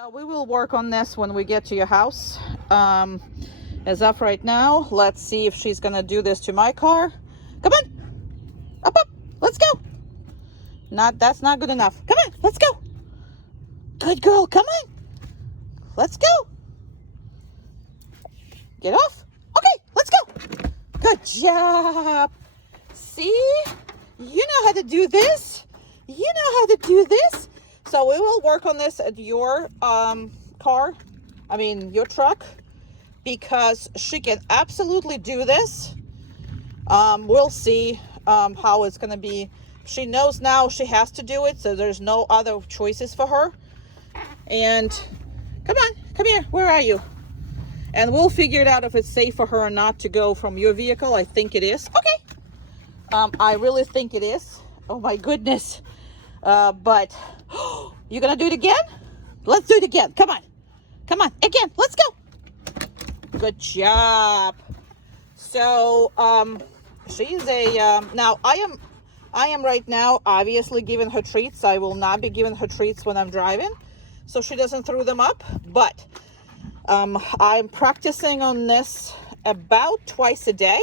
So we will work on this when we get to your house. As of right now, let's see if she's gonna do this to my car. Come on, up, let's go. That's not good enough. Come on, let's go. Good girl, come on. Let's go. Get off. Okay, let's go. Good job. See, you know how to do this. You know how to do this. So we will work on this at your your truck, because she can absolutely do this. We'll see how it's going to be. She knows now she has to do it, so there's no other choices for her. And come on, come here. Where are you? And we'll figure it out if it's safe for her or not to go from your vehicle. I think it is. Okay. I really think it is. Oh my goodness. But you're going to do it again? Let's do it again. Come on. Come on. Again. Let's go. Good job. So, she's now I am right now obviously giving her treats. I will not be giving her treats when I'm driving, so she doesn't throw them up. But I'm practicing on this about twice a day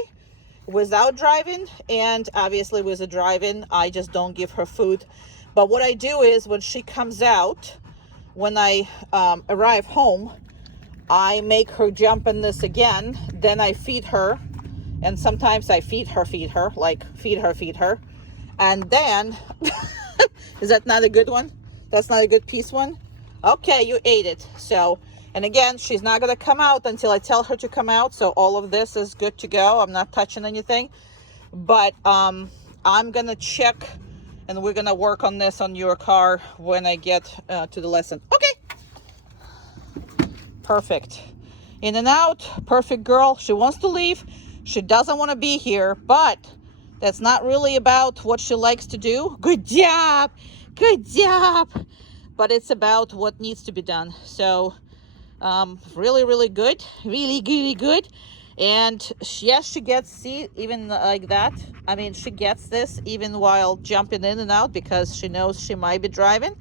without driving, and obviously with the driving, I just don't give her food. But what I do is when she comes out, when I arrive home, I make her jump in this again. Then I feed her, and sometimes I feed her, like feed her. And then, is that not a good one? That's not a good piece one? Okay, you ate it. So, and again, she's not going to come out until I tell her to come out. So all of this is good to go. I'm not touching anything. But I'm going to check, and we're going to work on this on your car when I get to the lesson. Okay. Perfect. In and out. Perfect girl. She wants to leave. She doesn't want to be here, but that's not really about what she likes to do. Good job. Good job. But it's about what needs to be done. So really, really good. Really, really good. And yes, she gets, see, even like that. I mean, she gets this even while jumping in and out, because she knows she might be driving,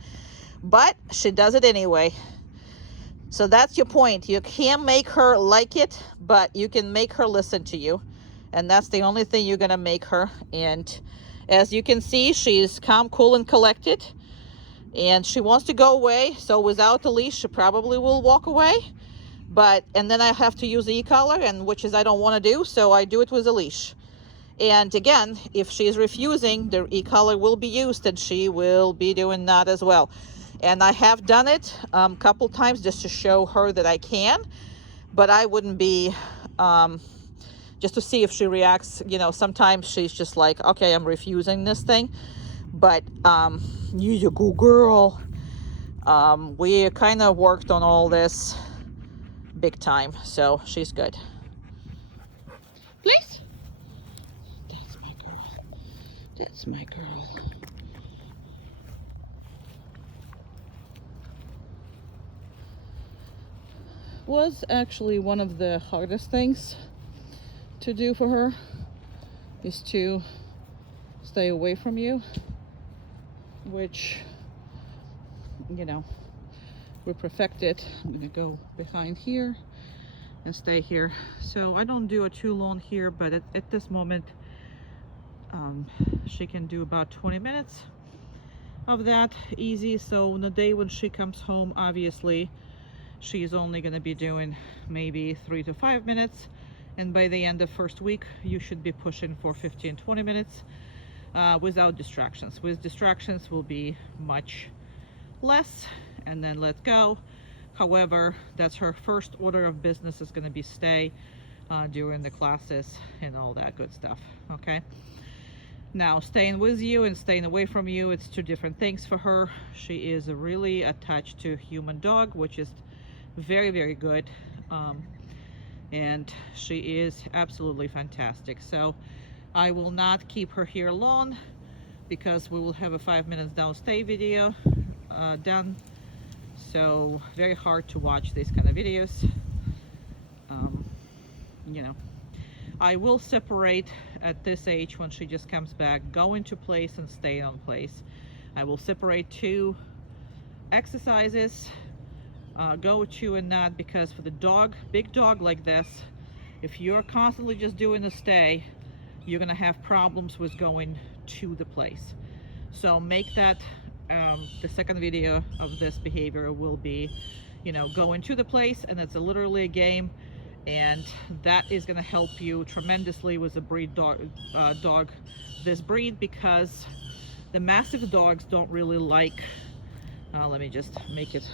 but she does it anyway. So that's your point. You can't make her like it, but you can make her listen to you. And that's the only thing you're going to make her. And as you can see, she's calm, cool, and collected. And she wants to go away. So without the leash, she probably will walk away. And then I have to use the e-collar, and which is I don't want to do. So I do it with a leash. And again, if she's refusing, the e-collar will be used, and she will be doing that as well. And I have done it a couple times just to show her that I can, but I wouldn't be, just to see if she reacts. You know, sometimes she's just like, okay, I'm refusing this thing, but you're a good girl. We kind of worked on all this big time, so she's good. Please. That's my girl. That's my girl. Was actually one of the hardest things to do for her, is to stay away from you, which, you know, we perfected. I'm gonna go behind here and stay here. So I don't do it too long here, but at this moment she can do about 20 minutes of that easy. So on the day when she comes home, obviously she's only going to be doing maybe 3 to 5 minutes, and by the end of first week you should be pushing for 15-20 minutes without distractions. With distractions will be much less, and then let go. However, that's her first order of business, is going to be stay during the classes and all that good stuff. Okay, now staying with you and staying away from you, it's two different things for her. She is really attached to human dog, which is very, very good, and she is absolutely fantastic. So I will not keep her here long, because we will have a 5 minutes downstay video done. So very hard to watch these kind of videos. You know, I will separate at this age, when she just comes back, go into place and stay on place. I will separate 2 exercises go chewing that, because for the dog, big dog like this, if you're constantly just doing the stay, you're gonna have problems with going to the place. So make that the second video of this behavior will be, you know, going to the place, and it's literally a game, and that is going to help you tremendously with the breed dog this breed, because the mastiff dogs don't really like let me just make it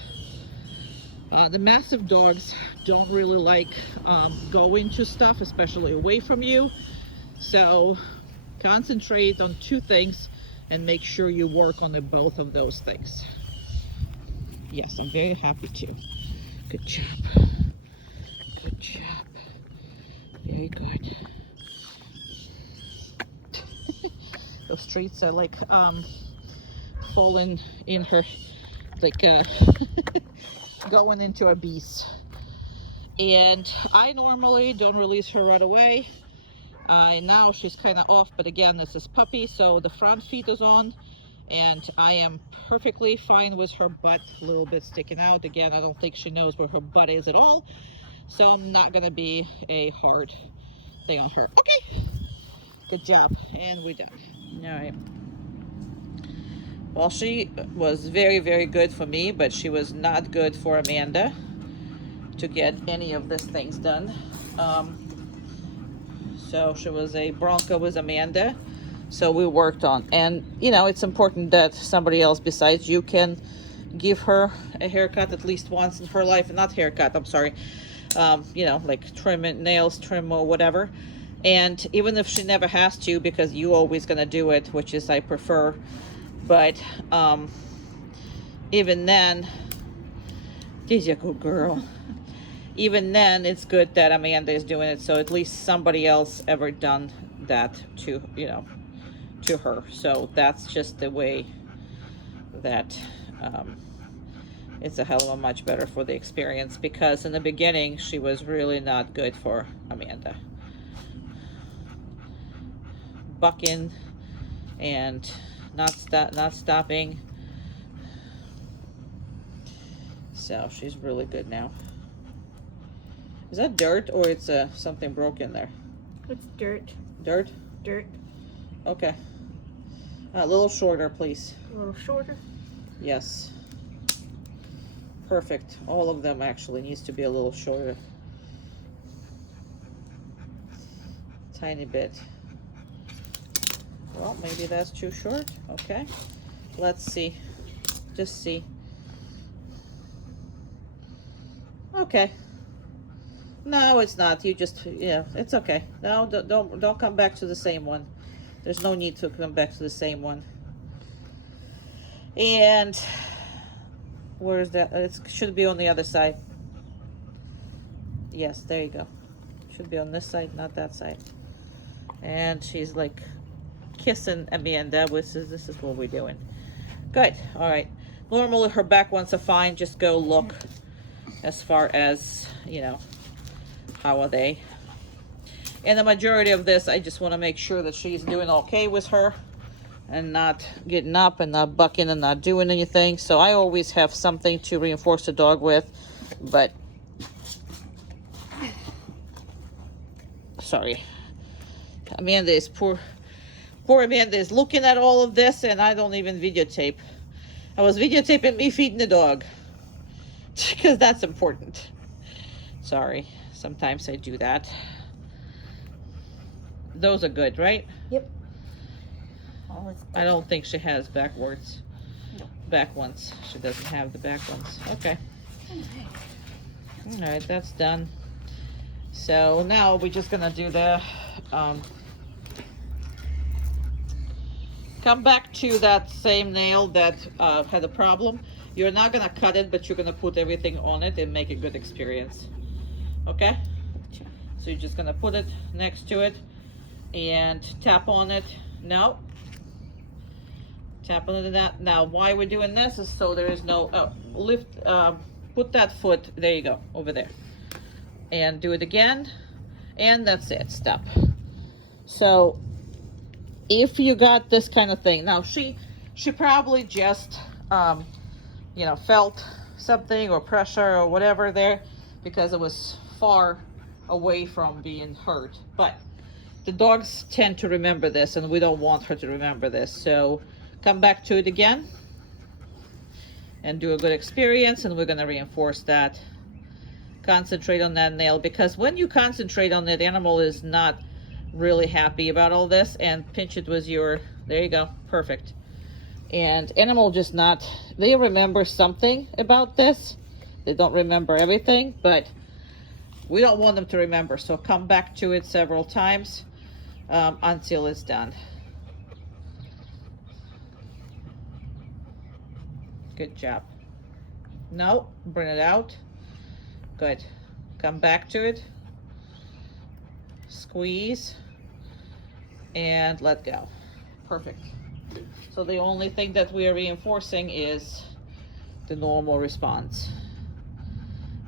the mastiff dogs don't really like going to stuff, especially away from you. So concentrate on two things and make sure you work on both of those things. Yes, I'm very happy to. Good job. Good job. Very good. Those treats are like falling in her, like going into a beast. And I normally don't release her right away. Now she's kind of off, but again, this is puppy, so the front feet is on, and I am perfectly fine with her butt a little bit sticking out. Again, I don't think she knows where her butt is at all, so I'm not gonna be a hard thing on her. Okay, good job, and we're done. All right. Well, she was very, very good for me, but she was not good for Amanda to get any of these things done. So she was a bronco with Amanda. So we worked on, and you know, it's important that somebody else besides you can give her a haircut at least once in her life. Not haircut, I'm sorry. You know, like trim it, nails, trim or whatever. And even if she never has to, because you always gonna do it, which is I prefer. But even then, she's a good girl. Even then, it's good that Amanda is doing it, so at least somebody else ever done that to, you know, to her. So that's just the way that it's a hell of a much better for the experience, because in the beginning she was really not good for Amanda. Bucking and not stopping. So she's really good now. Is that dirt, or it's something broken there? It's dirt. Dirt? Dirt. Okay. A little shorter, please. A little shorter? Yes. Perfect. All of them actually needs to be a little shorter. Tiny bit. Well, maybe that's too short. Okay. Let's see. Just see. Okay. No, it's not. You just, yeah, it's okay. No, don't come back to the same one. There's no need to come back to the same one. And where's that? It should be on the other side. Yes, there you go. Should be on this side, not that side. And she's like kissing Amanda. This is what we're doing. Good. All right. Normally her back ones are fine. Just go look as far as, you know, how are they. And the majority of this, I just want to make sure that she's doing okay with her and not getting up and not bucking and not doing anything. So I always have something to reinforce the dog with, but sorry, Amanda is poor Amanda is looking at all of this, and I don't even videotape. I was videotaping me feeding the dog because that's important. Sorry, sometimes I do that. Those are good, right? Yep. I don't think she has backwards. No. Back ones. She doesn't have the back ones. Okay. All right, that's done. So now we're just gonna do the come back to that same nail that had a problem. You're not gonna cut it, but you're gonna put everything on it and make a good experience. Okay? So you're just gonna put it next to it and tap on it. No. Tap on that. Now, why we're doing this is so there is no put that foot, there you go, over there. And do it again. And that's it. Stop. So if you got this kind of thing, now she probably just you know, felt something or pressure or whatever there, because it was far away from being hurt. But the dogs tend to remember this, and we don't want her to remember this. So come back to it again and do a good experience, and we're going to reinforce that. Concentrate on that nail, because when you concentrate on it, the animal is not really happy about all this. And pinch it with your, there you go, perfect. And animal just not, they remember something about this. They don't remember everything, but we don't want them to remember. So come back to it several times until it's done. Good job. No, bring it out. Good. Come back to it. Squeeze and let go. Perfect. So the only thing that we are reinforcing is the normal response.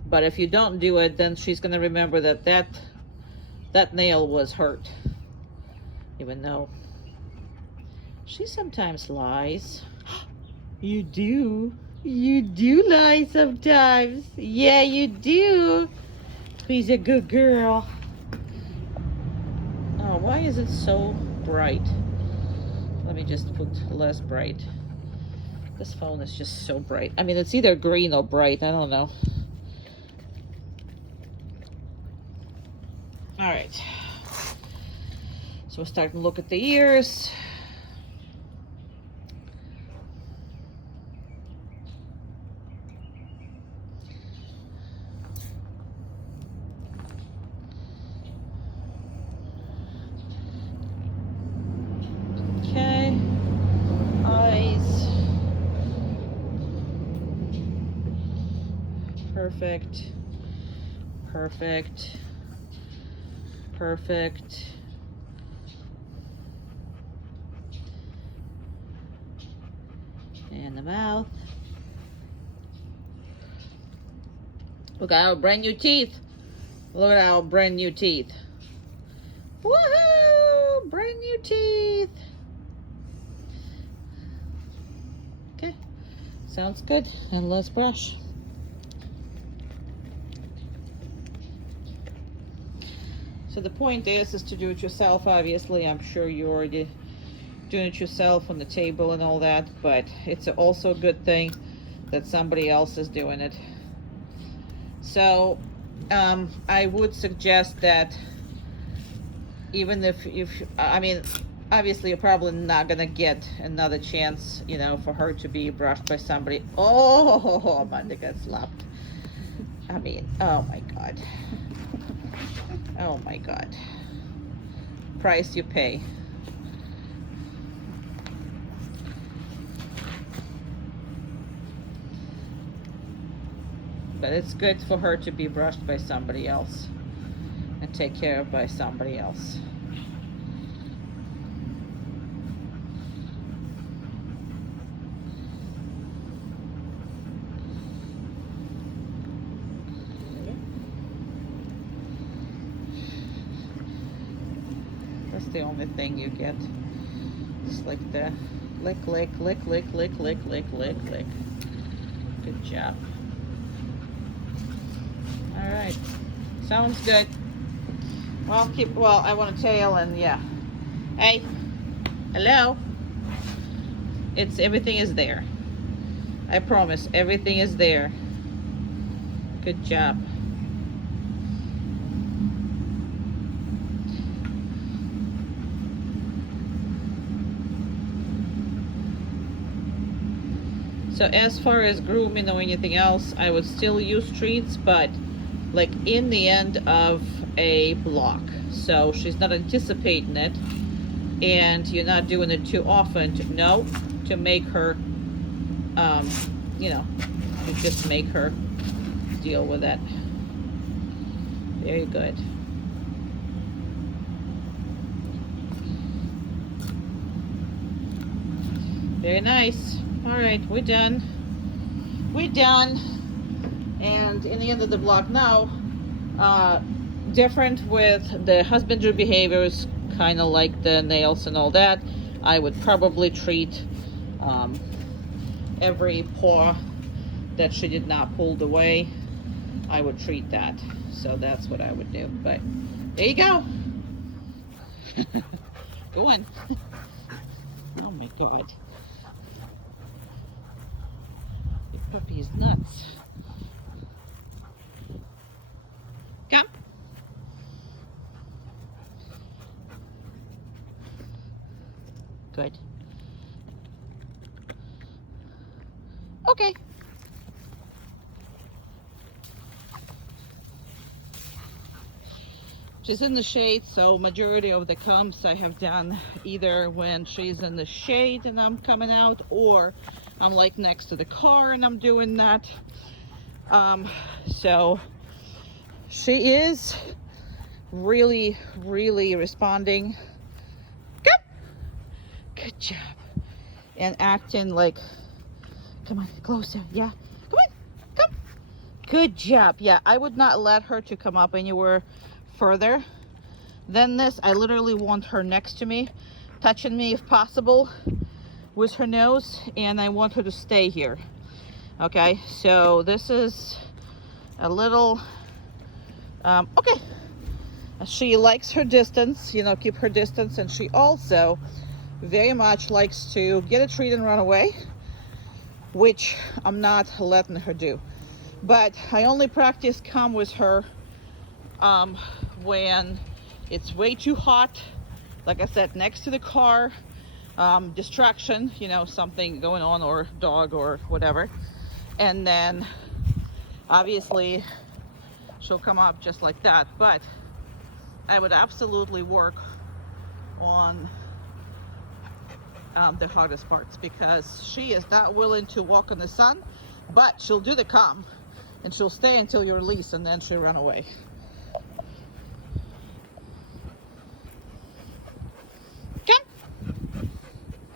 But if you don't do it, then she's going to remember that that nail was hurt, even though she sometimes lies. You do lie sometimes. Yeah, you do. She's a good girl. Oh, why is it so bright? Let me just put less bright. This phone is just so bright. I mean, it's either green or bright. I don't know. All right. So we're starting to look at the ears. Okay, eyes, perfect, perfect, perfect. And the mouth. Look at our brand new teeth. Look at our brand new teeth. Woohoo! Brand new teeth. Okay, sounds good. And let's brush. So the point is to do it yourself. Obviously, I'm sure you're already doing it yourself on the table and all that, but it's also a good thing that somebody else is doing it. So I would suggest that even if I mean, obviously you're probably not gonna get another chance, you know, for her to be brushed by somebody. Oh, Amanda got slapped. I mean, oh my God. Oh my God. Price you pay. But it's good for her to be brushed by somebody else and taken care of by somebody else. That's the only thing you get. Just like the lick, lick, lick, lick, lick, lick, lick, lick, lick. Good job. All right, sounds good. Well, I want a tail, and yeah. Hey, hello. Everything is there. I promise, everything is there. Good job. So as far as grooming or anything else, I would still use treats, but like in the end of a block. So she's not anticipating it, and you're not doing it too often to make her, you know, to just make her deal with it. Very good. Very nice. All right, we're done. We're done. And in the end of the block now, different with the husbandry behaviors, kind of like the nails and all that, I would probably treat every paw that she did not pull away, I would treat that. So that's what I would do. But there you go. Go on. Oh my God. Your puppy is nuts. Come. Good. Okay. She's in the shade, so majority of the combs I have done either when she's in the shade and I'm coming out, or I'm like next to the car and I'm doing that. So she is really, really responding. Come. Good job. And acting like, come on, closer. Yeah, come on, come. Good job. Yeah, I would not let her to come up anywhere further than this. I literally want her next to me, touching me if possible with her nose, and I want her to stay here. Okay, so this is a little okay. She likes her distance, you know, keep her distance, and she also very much likes to get a treat and run away, which I'm not letting her do. But I only practice calm with her when it's way too hot, like I said, next to the car, distraction, you know, something going on, or dog or whatever. And then obviously she'll come up just like that. But I would absolutely work on the hardest parts, because she is not willing to walk in the sun, but she'll do the calm and she'll stay until you release, and then she'll run away. Come.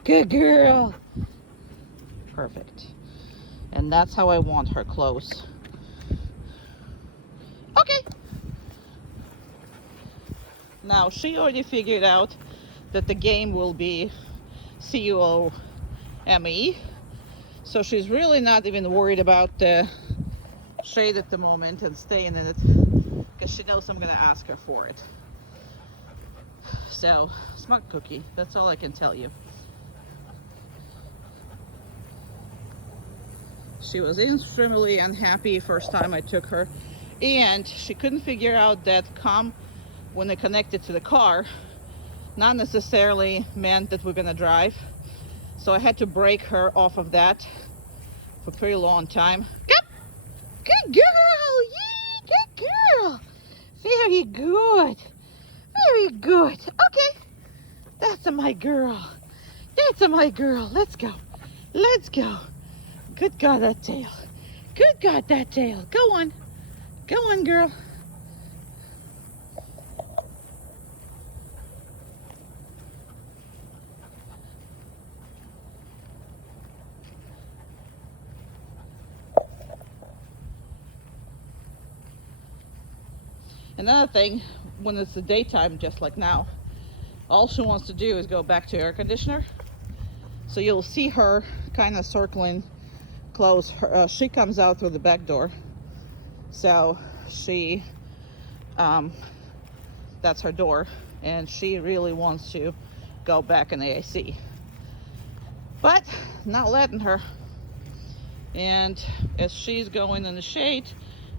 Good girl. Perfect. And that's how I want her close. Okay. Now she already figured out that the game will be COME, so she's really not even worried about the shade at the moment and staying in it, because she knows I'm gonna ask her for it. So, smart cookie, that's all I can tell you. She was extremely unhappy first time I took her, and she couldn't figure out that calm when they connected to the car not necessarily meant that we're gonna drive. So I had to break her off of that for a pretty long time. Come. Good girl. Yeah, good girl. Very good. Very good. Okay. That's my girl. That's my girl. Let's go. Let's go. Good God, that tail. Good God, that tail. Go on. Go on, girl. Another thing, when it's the daytime, just like now, all she wants to do is go back to air conditioner. So you'll see her kind of circling close. She comes out through the back door. So she, that's her door, and she really wants to go back in the AC. But not letting her. And as she's going in the shade,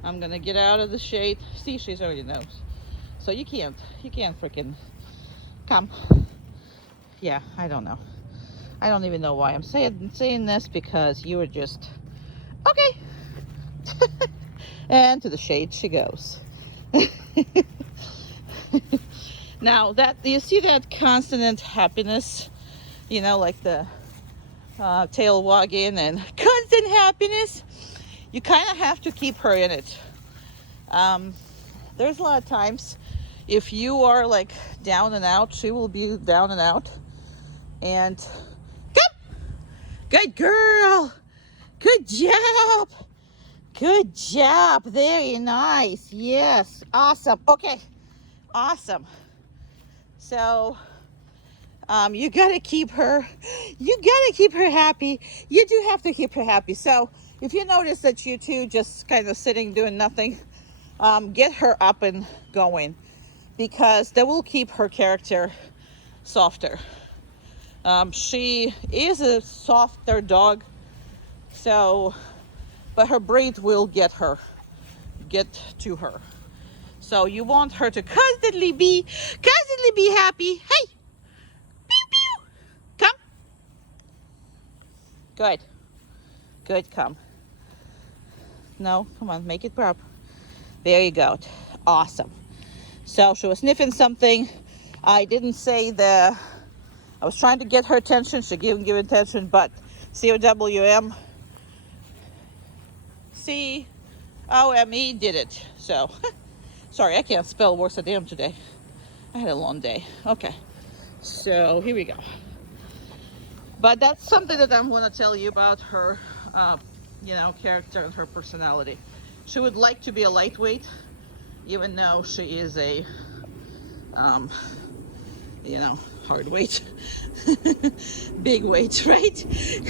I'm gonna get out of the shade. See, she's already knows. So you can't freaking come. Yeah, I don't know. I don't even know why I'm saying this, because you were just okay. And to the shade she goes. Now that you see that constant happiness, you know, like the tail wagging and constant happiness, you kind of have to keep her in it. There's a lot of times if you are like down and out, she will be down and out. And come, good girl, good job, good job, very nice, yes, awesome. Okay, awesome. So you gotta keep her happy. You do have to keep her happy. So if you notice that you two just kind of sitting doing nothing, get her up and going, because that will keep her character softer. She is a softer dog, so, but her breed will get to her. So you want her to constantly be happy. Hey, pew pew, come. Good, come. No, come on, make it proper. There you go. Awesome. So she was sniffing something. I didn't say I was trying to get her attention. She didn't give attention, but COWM, COME did it. So, sorry, I can't spell worth a damn today. I had a long day. Okay, so here we go. But that's something that I want to tell you about her, character and her personality. She would like to be a lightweight, even though she is a, hard weight. Big weight, right?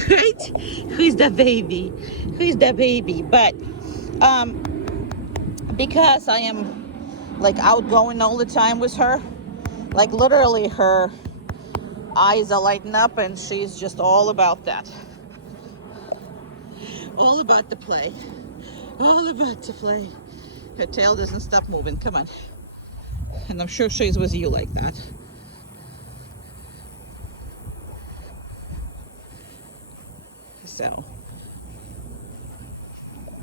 Right? Who's the baby? But, because I am like outgoing all the time with her, like literally her eyes are lighting up and she's just all about that. All about the play. Her tail doesn't stop moving. Come on. And I'm sure she's with you like that. So,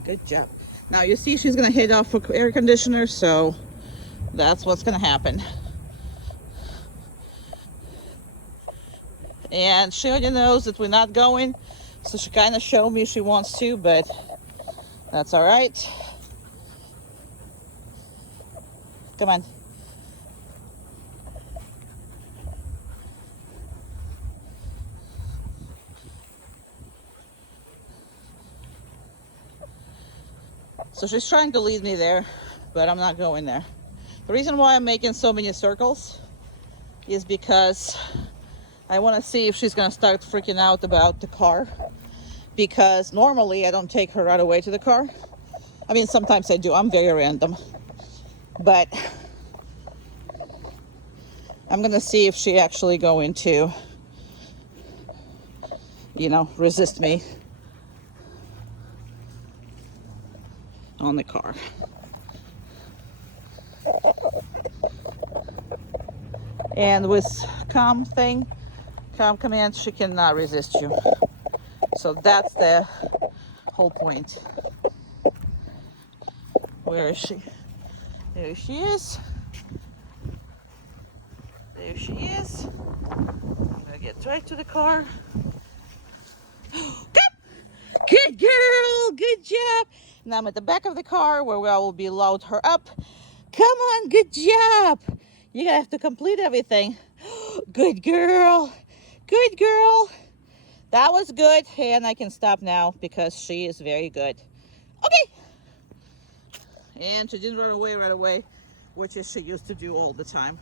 good job. Now you see she's gonna head off for air conditioner, so that's what's gonna happen. And she already knows that we're not going, so she kind of showed me she wants to, but that's all right. Come on. So she's trying to lead me there, but I'm not going there. The reason why I'm making so many circles is because I want to see if she's going to start freaking out about the car. Because normally I don't take her right away to the car. I mean, sometimes I do. I'm very random. But I'm going to see if she actually going to, resist me on the car. And with calm command, she cannot resist you. So that's the whole point. Where is she? There she is. There she is. I'm gonna get right to the car. Come! Good girl, good job. Now I'm at the back of the car where I will be load her up. Come on, good job. You're gonna have to complete everything. Good girl, good girl. That was good, and I can stop now because she is very good. Okay. And she didn't run away right away, which is she used to do all the time.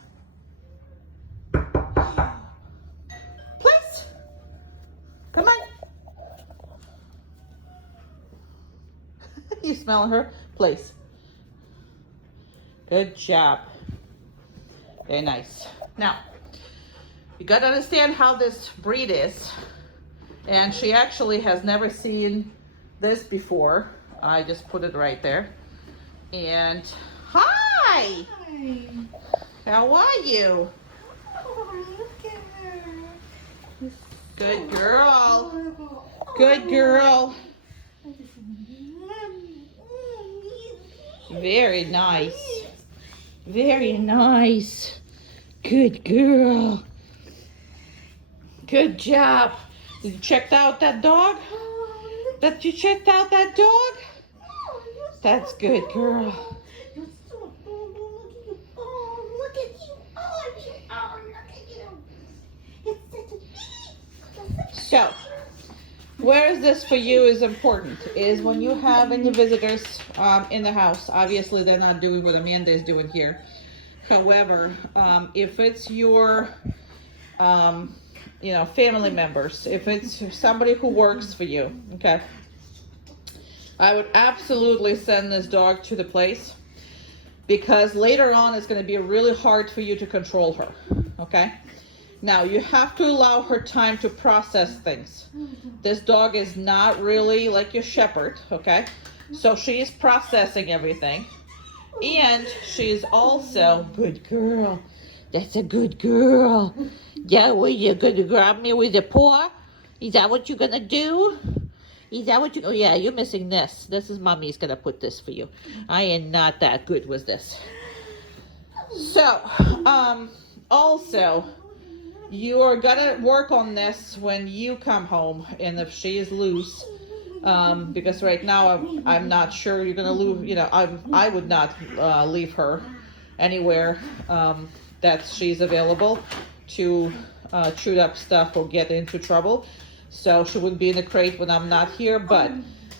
Place. Come on. You smell her? Place. Good job. Very nice. Now, you gotta understand how this breed is. And she actually has never seen this before. I just put it right there. And hi! Hi. How are you? Oh, look at her. Good girl. Good girl. Very nice. Very nice. Good girl. Good job. Did you check out that dog? You checked out that dog? That's good, girl. Look at you. So, where is this for you is important, is when you have any visitors in the house. Obviously, they're not doing what Amanda is doing here. However, if it's your, family members, if it's somebody who works for you, okay? I would absolutely send this dog to the place, because later on it's going to be really hard for you to control her. Okay? Now you have to allow her time to process things. This dog is not really like your shepherd, okay? So she is processing everything. And she's also good girl. That's a good girl. Yeah, well, you're gonna grab me with a paw? Is that what you're gonna do? Is that what you? Oh yeah, you're missing this. This is mommy's gonna put this for you. I am not that good with this. So, also, you're gonna work on this when you come home, and if she is loose, because right now I'm not sure you're gonna lose. You know, I would not leave her anywhere that she's available to chew up stuff or get into trouble. So she wouldn't be in a crate when I'm not here, but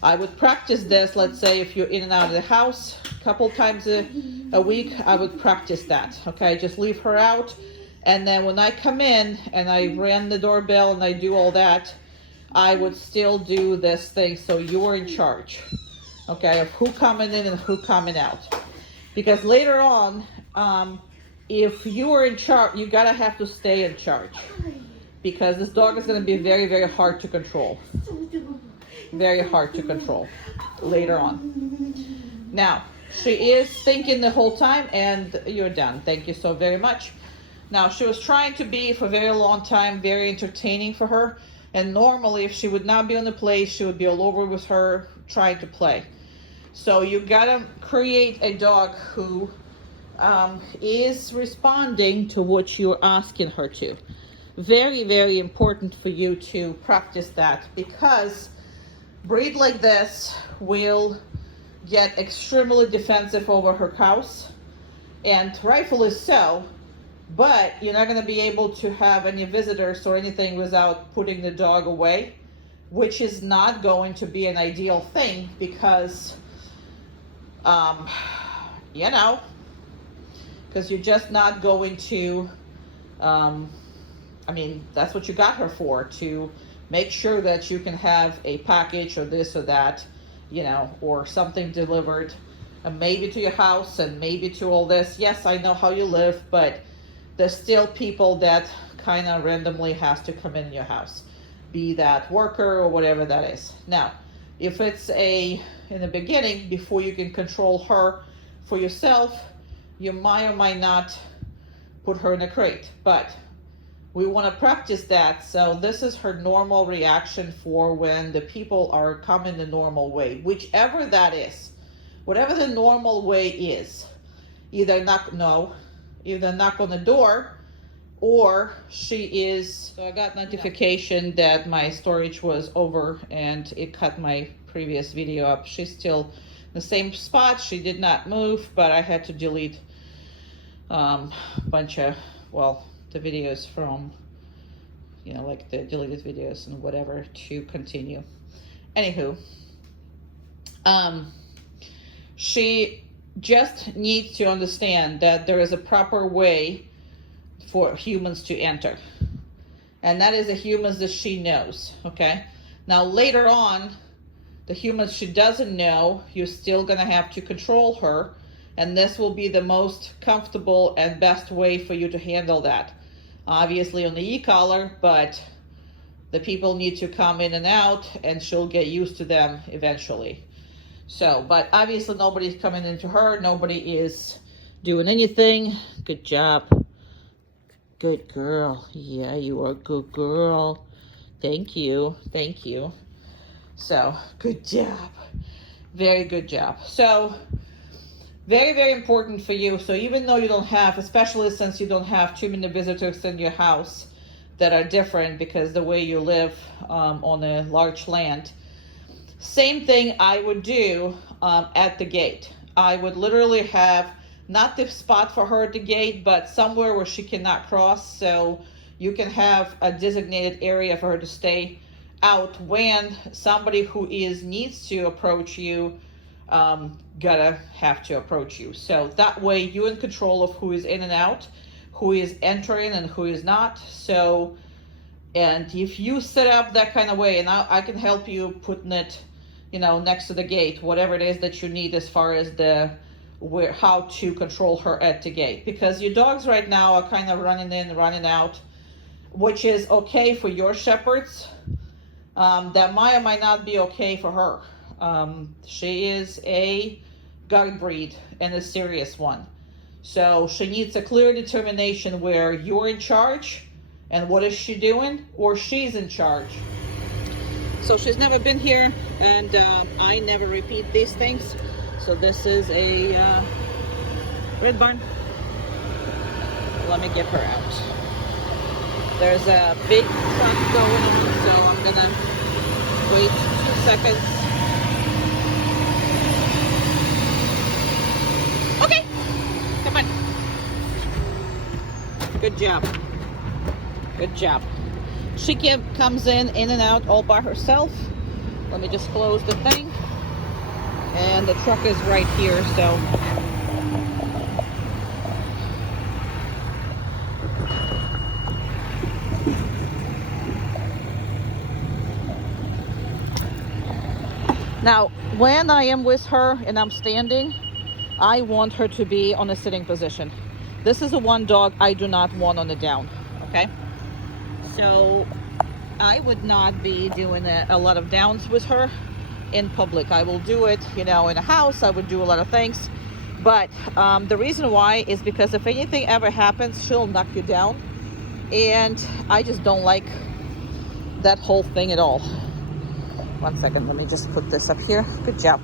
I would practice this. Let's say if you're in and out of the house a couple times a week, I would practice that. Okay, just leave her out. And then when I come in and I ring the doorbell and I do all that, I would still do this thing. So you're in charge, okay, of who coming in and who coming out. Because later on, if you are in charge, you gotta have to stay in charge. Because this dog is gonna be very, very hard to control. Very hard to control later on. Now, she is thinking the whole time, and you're done. Thank you so very much. Now, she was trying to be for a very long time, very entertaining for her. And normally, if she would not be on the place, she would be all over with her trying to play. So you gotta create a dog who is responding to what you're asking her to. Very, very important for you to practice that, because breed like this will get extremely defensive over her house, and rightfully so. But you're not going to be able to have any visitors or anything without putting the dog away, which is not going to be an ideal thing, because, you know, because you're just not going to, I mean, that's what you got her for, to make sure that you can have a package or this or that, you know, or something delivered, maybe to your house and maybe to all this. Yes, I know how you live, but there's still people that kind of randomly has to come in your house, be that worker or whatever that is. Now, if it's in the beginning, before you can control her for yourself, you might or might not put her in a crate, but we want to practice that. So this is her normal reaction for when the people are coming the normal way, whichever that is, whatever the normal way is. Either knock on the door, or she is. So I got notification that my storage was over and it cut my previous video up. She's still in the same spot. She did not move, but I had to delete a bunch of, well, the videos from, you know, like the deleted videos and whatever to continue. Anywho, she just needs to understand that there is a proper way for humans to enter, and that is the humans that she knows. Okay, now later on, the humans she doesn't know, you're still gonna have to control her, and this will be the most comfortable and best way for you to handle that. Obviously on the e-collar, but the people need to come in and out, and she'll get used to them eventually. So, but obviously nobody's coming into her. Nobody is doing anything. Good job. Good girl. Yeah, you are a good girl. Thank you. Thank you. So, good job. Very good job. So, very, very important for you. So even though you don't have, especially since you don't have too many visitors in your house that are different because the way you live on a large land, same thing I would do at the gate. I would literally have not the spot for her at the gate, but somewhere where she cannot cross, so you can have a designated area for her to stay out when somebody who needs to approach you gotta have to approach you. So that way you're in control of who is in and out, who is entering and who is not. So, and if you set up that kind of way, and I can help you putting it you know, next to the gate, whatever it is that you need as far as the how to control her at the gate, because your dogs right now are kind of running in, running out, which is okay for your shepherds. That might or might not be okay for her. She is a guard breed and a serious one. So she needs a clear determination where you're in charge and what is she doing, or she's in charge. So she's never been here, and I never repeat these things. So this is a red barn. Let me get her out. There's a big truck going on, so I'm gonna wait 2 seconds. Okay, come on. Good job. Good job. She comes in and out all by herself. Let me just close the thing. And the truck is right here, so. Now, when I am with her and I'm standing, I want her to be on a sitting position. This is the one dog I do not want on the down, okay? So I would not be doing a lot of downs with her in public. I will do it, you know, in a house. I would do a lot of things. But the reason why is because if anything ever happens, she'll knock you down. And I just don't like that whole thing at all. 1 second, let me just put this up here. Good job.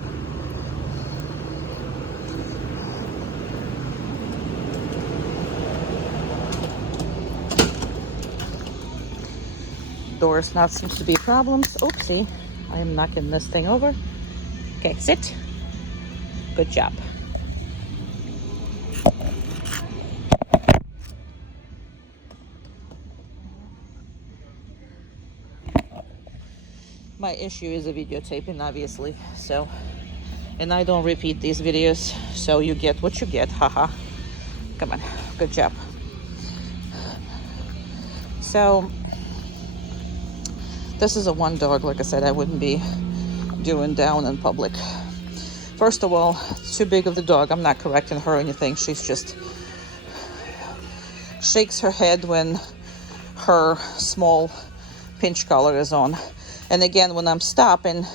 Doors not seems to be problems. Oopsie, I am knocking this thing over. Okay, sit. Good job. My issue is a videotaping, obviously, so, and I don't repeat these videos, so you get what you get, haha. Come on, good job. So this is a one dog, like I said, I wouldn't be doing down in public. First of all, too big of the dog. I'm not correcting her or anything. She's just shakes her head when her small pinch collar is on. And again, when I'm stopping,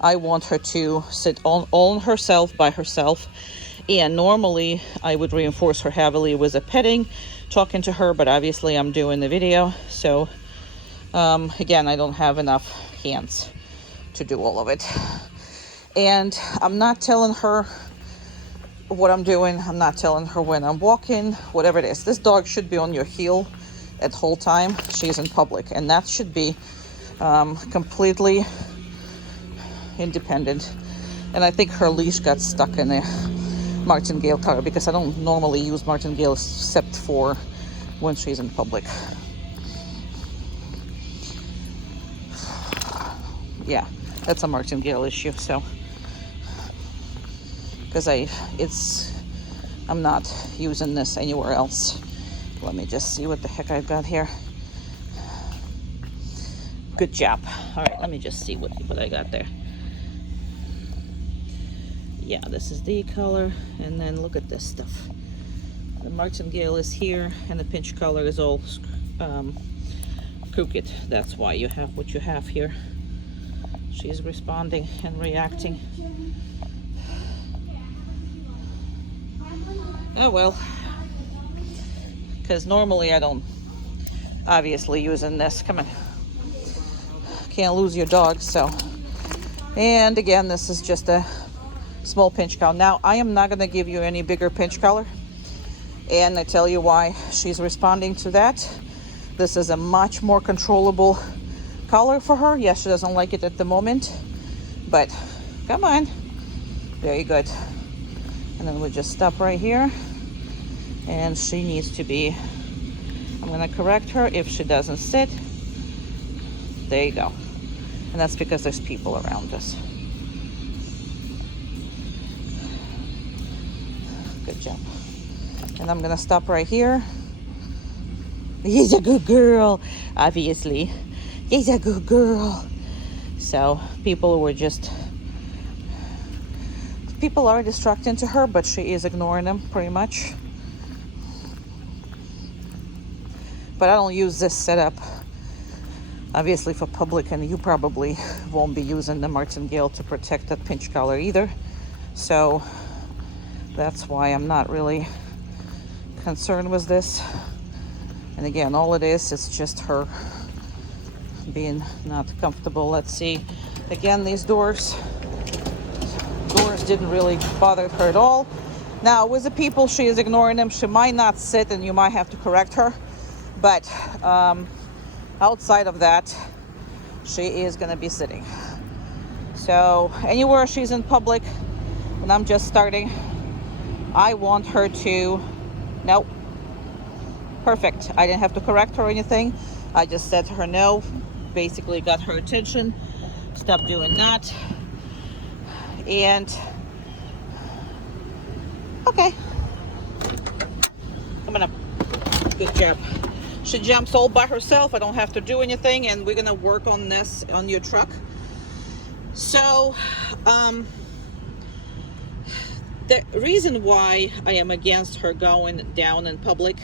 I want her to sit on herself, by herself. And normally I would reinforce her heavily with a petting, talking to her, but obviously I'm doing the video. So again, I don't have enough hands to do all of it. And I'm not telling her what I'm doing. I'm not telling her when I'm walking, whatever it is. This dog should be on your heel at whole time she's in public. And that should be completely independent. And I think her leash got stuck in a martingale collar, because I don't normally use martingale except for when she's in public. Yeah, that's a martingale issue. So because I'm not using this anywhere else. Let me just see what the heck I've got here. Good job. All right, let me just see what I got there. Yeah, this is the collar, and then look at this stuff. The martingale is here, and the pinch collar is all crooked. That's why you have what you have here. She's responding and reacting. Oh well, because normally I don't obviously using this. Come on, can't lose your dog. So, and again, this is just a small pinch collar. Now I am not going to give you any bigger pinch collar, and I tell you why. She's responding to that. This is a much more controllable collar for her. Yes, she doesn't like it at the moment, but come on, very good. And then we'll just stop right here, and she needs to be, I'm going to correct her if she doesn't sit. There you go. And that's because there's people around us. Good job. And I'm going to stop right here. He's a good girl, obviously. He's a good girl. So people were just People are distracting to her, but she is ignoring them pretty much. But I don't use this setup obviously for public, and you probably won't be using the martingale to protect that pinch collar either. So that's why I'm not really concerned with this. And again, all it is just her being not comfortable. Let's see. Again, these doors didn't really bother her at all. Now, with the people, she is ignoring them. She might not sit, and you might have to correct her. But outside of that, she is going to be sitting. So anywhere she's in public, when I'm just starting, I want her to, nope, perfect. I didn't have to correct her or anything. I just said to her no, basically got her attention. Stop doing that. And okay, I'm gonna, good job. She jumps all by herself. I don't have to do anything, and we're gonna work on this on your truck. So the reason why I am against her going down in public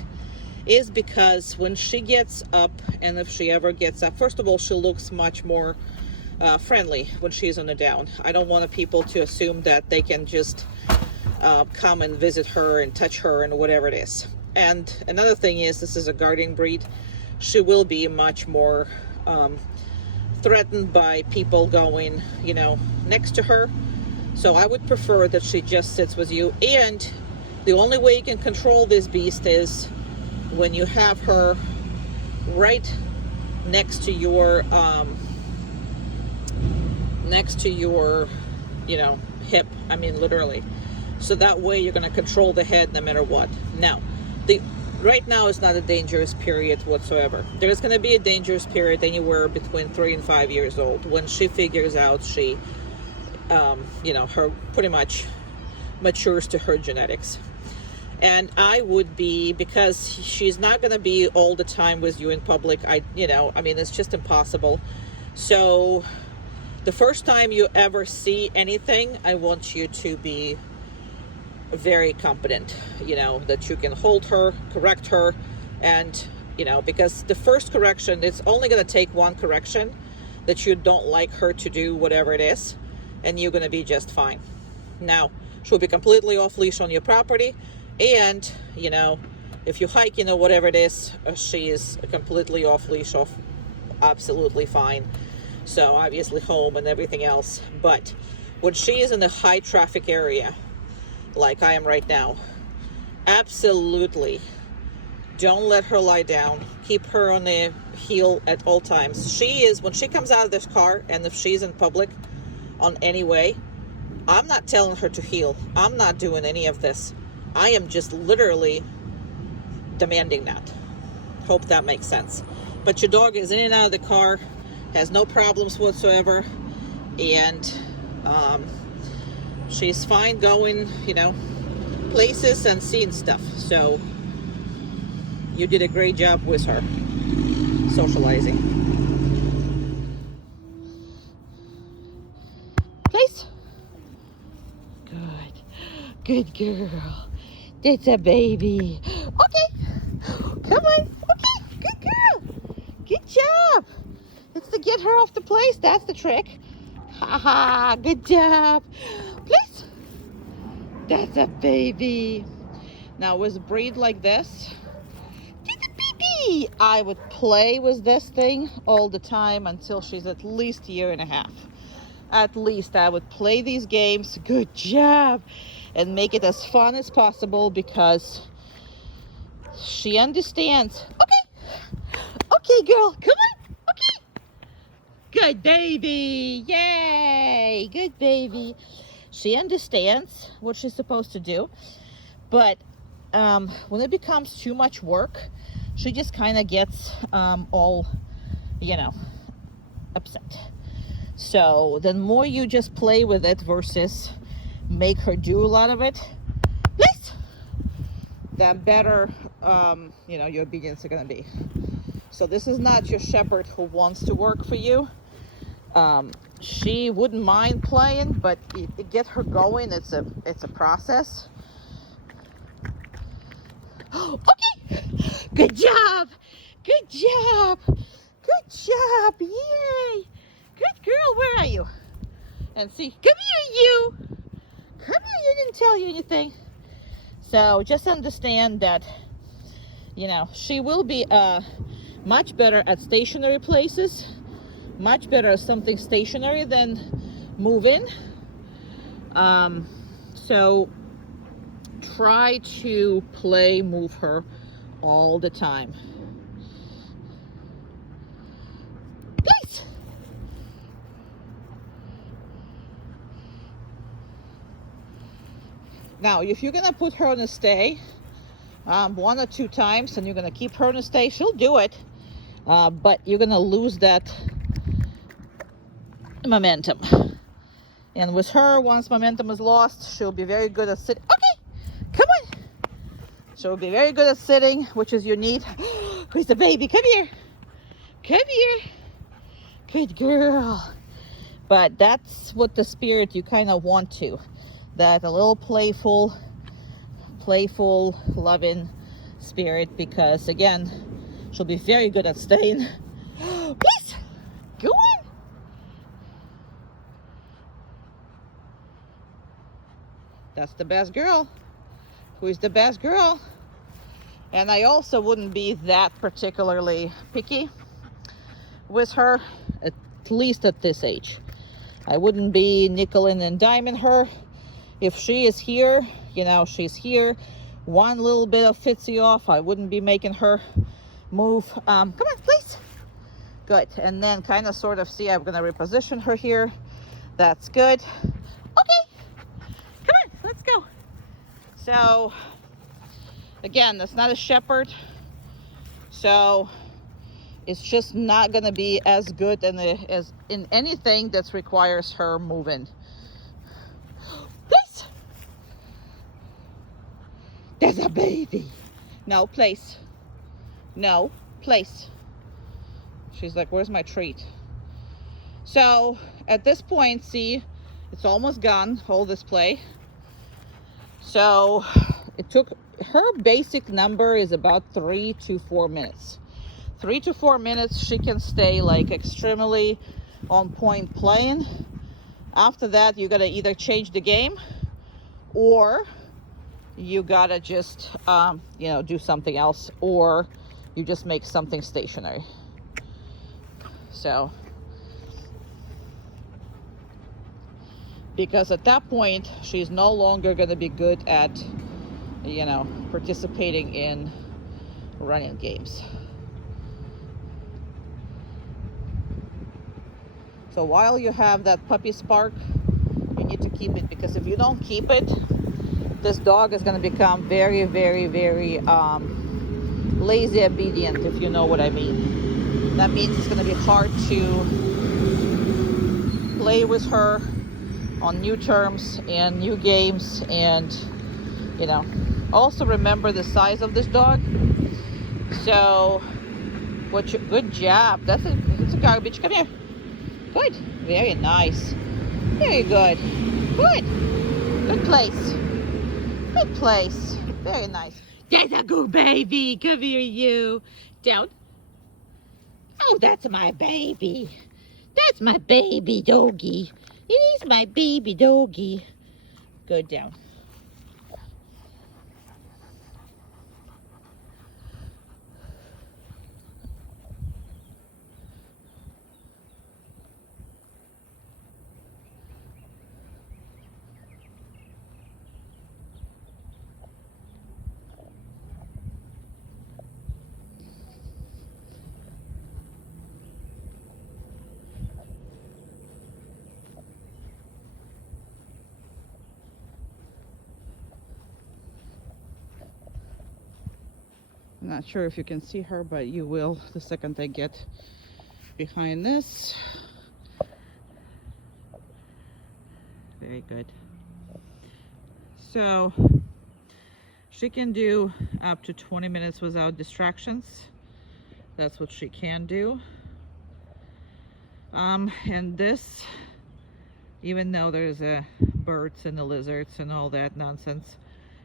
is because when she gets up, and if she ever gets up, first of all, she looks much more friendly when she's on the down. I don't want people to assume that they can just come and visit her and touch her and whatever it is. And another thing is, this is a guardian breed. She will be much more threatened by people going, next to her. So I would prefer that she just sits with you. And the only way you can control this beast is when you have her right next to your hip. I mean, literally. So that way you're going to control the head no matter what. Now, right now is not a dangerous period whatsoever. There's going to be a dangerous period anywhere between 3 and 5 years old, when she figures out she, her pretty much matures to her genetics. And I would be, because she's not going to be all the time with you in public. It's just impossible. So the first time you ever see anything, I want you to be very competent, that you can hold her, correct her, and, because the first correction, it's only going to take one correction that you don't like her to do whatever it is, and you're going to be just fine. Now, she'll be completely off leash on your property, and, if you hike, whatever it is, she is completely off leash, absolutely fine. So obviously home and everything else. But when she is in a high traffic area, like I am right now, absolutely don't let her lie down. Keep her on the heel at all times. When she comes out of this car, and if she's in public on any way, I'm not telling her to heel. I'm not doing any of this. I am just literally demanding that. Hope that makes sense. But your dog is in and out of the car, has no problems whatsoever, and she's fine going, places and seeing stuff. So you did a great job with her socializing. Place. Good girl. That's a baby. Okay, come on. Okay, good girl. Good job. It's to get her off the place. That's the trick. Haha, good job. Please. That's a baby. Now, with a breed like this, it's a baby. I would play with this thing all the time until she's at least a year and a half. At least I would play these games. Good job. And make it as fun as possible, because she understands. Okay, girl, come on. Okay. Good baby. Yay. Good baby. She understands what she's supposed to do. But when it becomes too much work, she just kind of gets all, upset. So the more you just play with it versus make her do a lot of it, please, the better, your obedience is going to be. So this is not your shepherd who wants to work for you. She wouldn't mind playing, but to get her going, it's a process. Okay, good job, good job, good job, yay, good girl. Where are you? And see, come here, you. Come here. You didn't tell you anything. So just understand that, you know, she will be much better at stationary places, much better at something stationary than moving. So try to move her all the time. Please. Now, if you're gonna put her on a stay, 1 or 2 times, and you're gonna keep her on a stay, she'll do it, but you're gonna lose that momentum. And with her, once momentum is lost, she'll be very good at sitting. Okay, come on. She'll be very good at sitting, which is you need. Where's the baby? Come here. Come here. Good girl. But that's what the spirit you kind of want to. That a little playful, loving spirit, because again, she'll be very good at staying. Please, go on. That's the best girl. Who's the best girl? And I also wouldn't be that particularly picky with her, at least at this age. I wouldn't be nickeling and diming her. If she is here, you know, she's here. One little bit of fitsy off, I wouldn't be making her move. Come on, please. Good. And then kind of sort of see, I'm going to reposition her here. That's good. Okay. Come on, let's go. So, again, that's not a shepherd. So, it's just not going to be as good as in anything that requires her moving. Please. There's a baby. No, place. No, place. She's like, where's my treat? So at this point, see, it's almost gone, all this play. So it took, her basic number is about 3 to 4 minutes. 3 to 4 minutes, she can stay like extremely on point playing. After that, you gotta either change the game or you gotta just, you know, do something else, or you just make something stationary. So, because at that point, she's no longer gonna be good at, you know, participating in running games. So while you have that puppy spark, you need to keep it, because if you don't keep it, this dog is going to become very, very, very lazy obedient, if you know what I mean. That means it's going to be hard to play with her on new terms and new games. And, you know, also remember the size of this dog. So, good job. It's a garbage. Come here. Good. Very nice. Very good. Good. Good place. Good place. Very nice. That's a good baby. Come here, you. Down. Oh, that's my baby. That's my baby doggy. It is my baby doggy. Good, down. I'm not sure if you can see her, but you will the second I get behind this. Very good. So she can do up to 20 minutes without distractions. That's what she can do. And this, even though there's birds and the lizards and all that nonsense,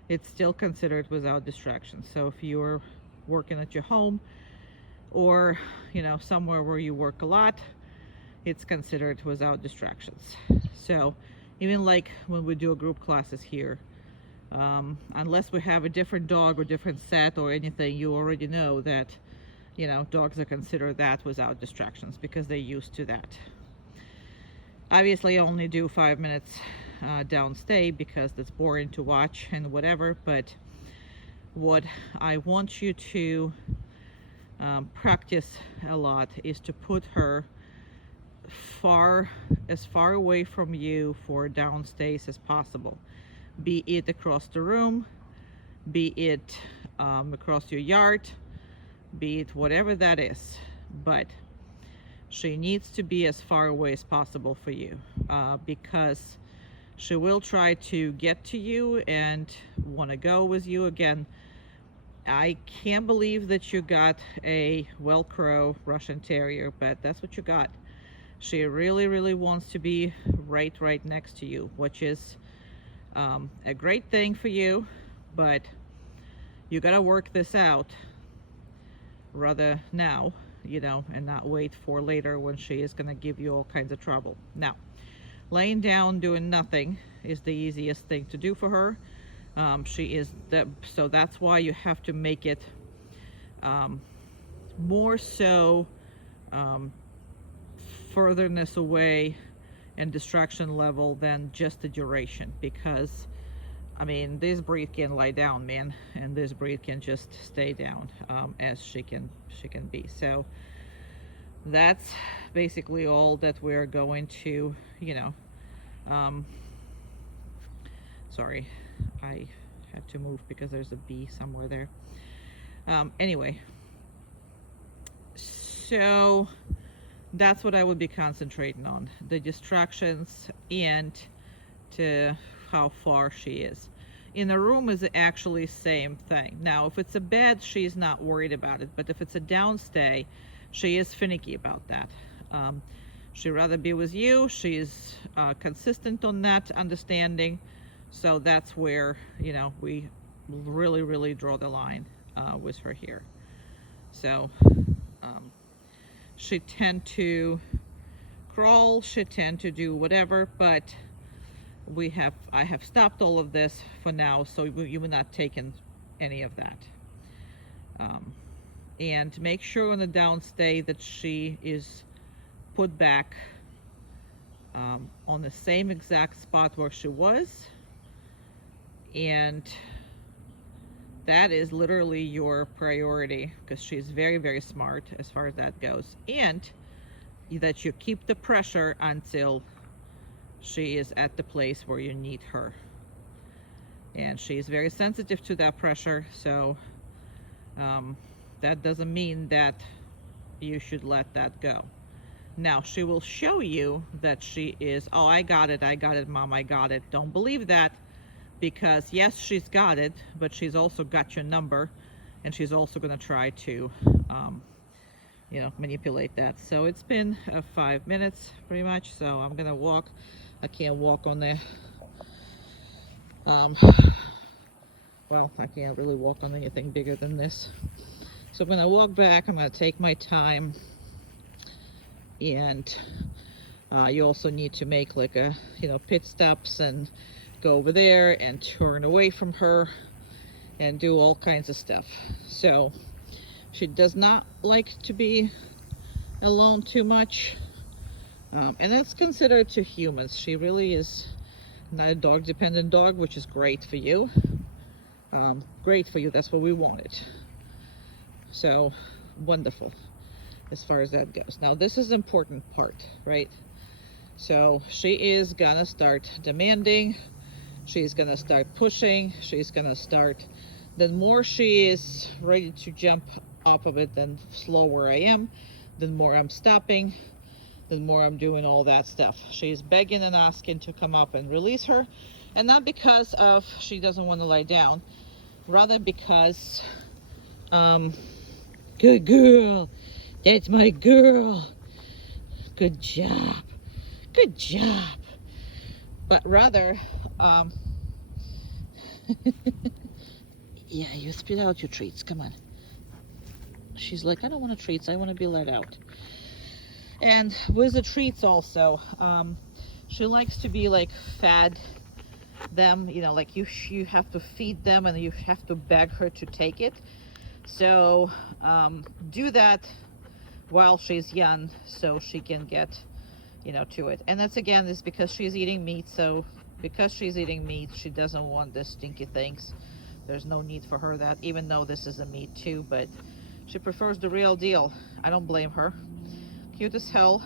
it's still considered without distractions. So if you're working at your home or, you know, somewhere where you work a lot, it's considered without distractions. So even like when we do a group classes here, unless we have a different dog or different set or anything, you already know that, you know, dogs are considered that without distractions because they're used to that. Obviously I only do 5 minutes downstay because that's boring to watch and whatever, but what I want you to practice a lot is to put her as far away from you for downstays as possible, be it across the room, be it across your yard, be it whatever that is, but she needs to be as far away as possible for you, because she will try to get to you and want to go with you. Again, I can't believe that you got a Velcro Russian Terrier, but that's what you got. She really wants to be right next to you, which is a great thing for you, but you gotta work this out rather now, you know, and not wait for later when she is gonna give you all kinds of trouble. Now, laying down doing nothing is the easiest thing to do for her. So that's why you have to make it more so furtherness away and distraction level than just the duration, because I mean, this breed can lie down, man, and this breed can just stay down as she can be. So that's basically all that we're going to, you know, sorry, I had to move because there's a bee somewhere there. Anyway, so that's what I would be concentrating on, the distractions and to how far she is. In a room is actually same thing. Now, if it's a bed, she's not worried about it, but if it's a downstay, she is finicky about that. She'd rather be with you. She's consistent on that understanding. So that's where, you know, we really draw the line with her here. So she tend to crawl, she tend to do whatever, but I have stopped all of this for now, so you will not taking any of that. And make sure on the downstay that she is put back on the same exact spot where she was, and that is literally your priority, because she's very smart as far as that goes, and that you keep the pressure until she is at the place where you need her. And she's very sensitive to that pressure, so that doesn't mean that you should let that go. Now, she will show you that she is, oh, I got it, mom, I got it. Don't believe that, because yes, she's got it, but she's also got your number, and she's also going to try to you know, manipulate that. So it's been 5 minutes pretty much, so I'm gonna walk. I can't walk on the well, I can't really walk on anything bigger than this, so I'm gonna walk back. I'm gonna take my time, and you also need to make like a, you know, pit stops and go over there and turn away from her and do all kinds of stuff. So she does not like to be alone too much, and that's considered to humans. She really is not a dog dependent dog, which is great for you. Great for you, that's what we wanted. So wonderful as far as that goes. Now this is the important part, right? So she is gonna start demanding, she's gonna start pushing, she's gonna start, the more she is ready to jump off of it, then slower I am, then more I'm stopping, then more I'm doing all that stuff. She's begging and asking to come up and release her, and not because of she doesn't want to lie down, rather because good girl, that's my girl, Good job. Good job. But rather, yeah, you spit out your treats. Come on. She's like, I don't want treats. I want to be let out. And with the treats also, she likes to be like fed them, you know, like you have to feed them and you have to beg her to take it. So do that while she's young so she can get, you know, to it. And that's again is because she's eating meat. So because she's eating meat, she doesn't want the stinky things. There's no need for her that, even though this is a meat too, but she prefers the real deal. I don't blame her. Cute as hell.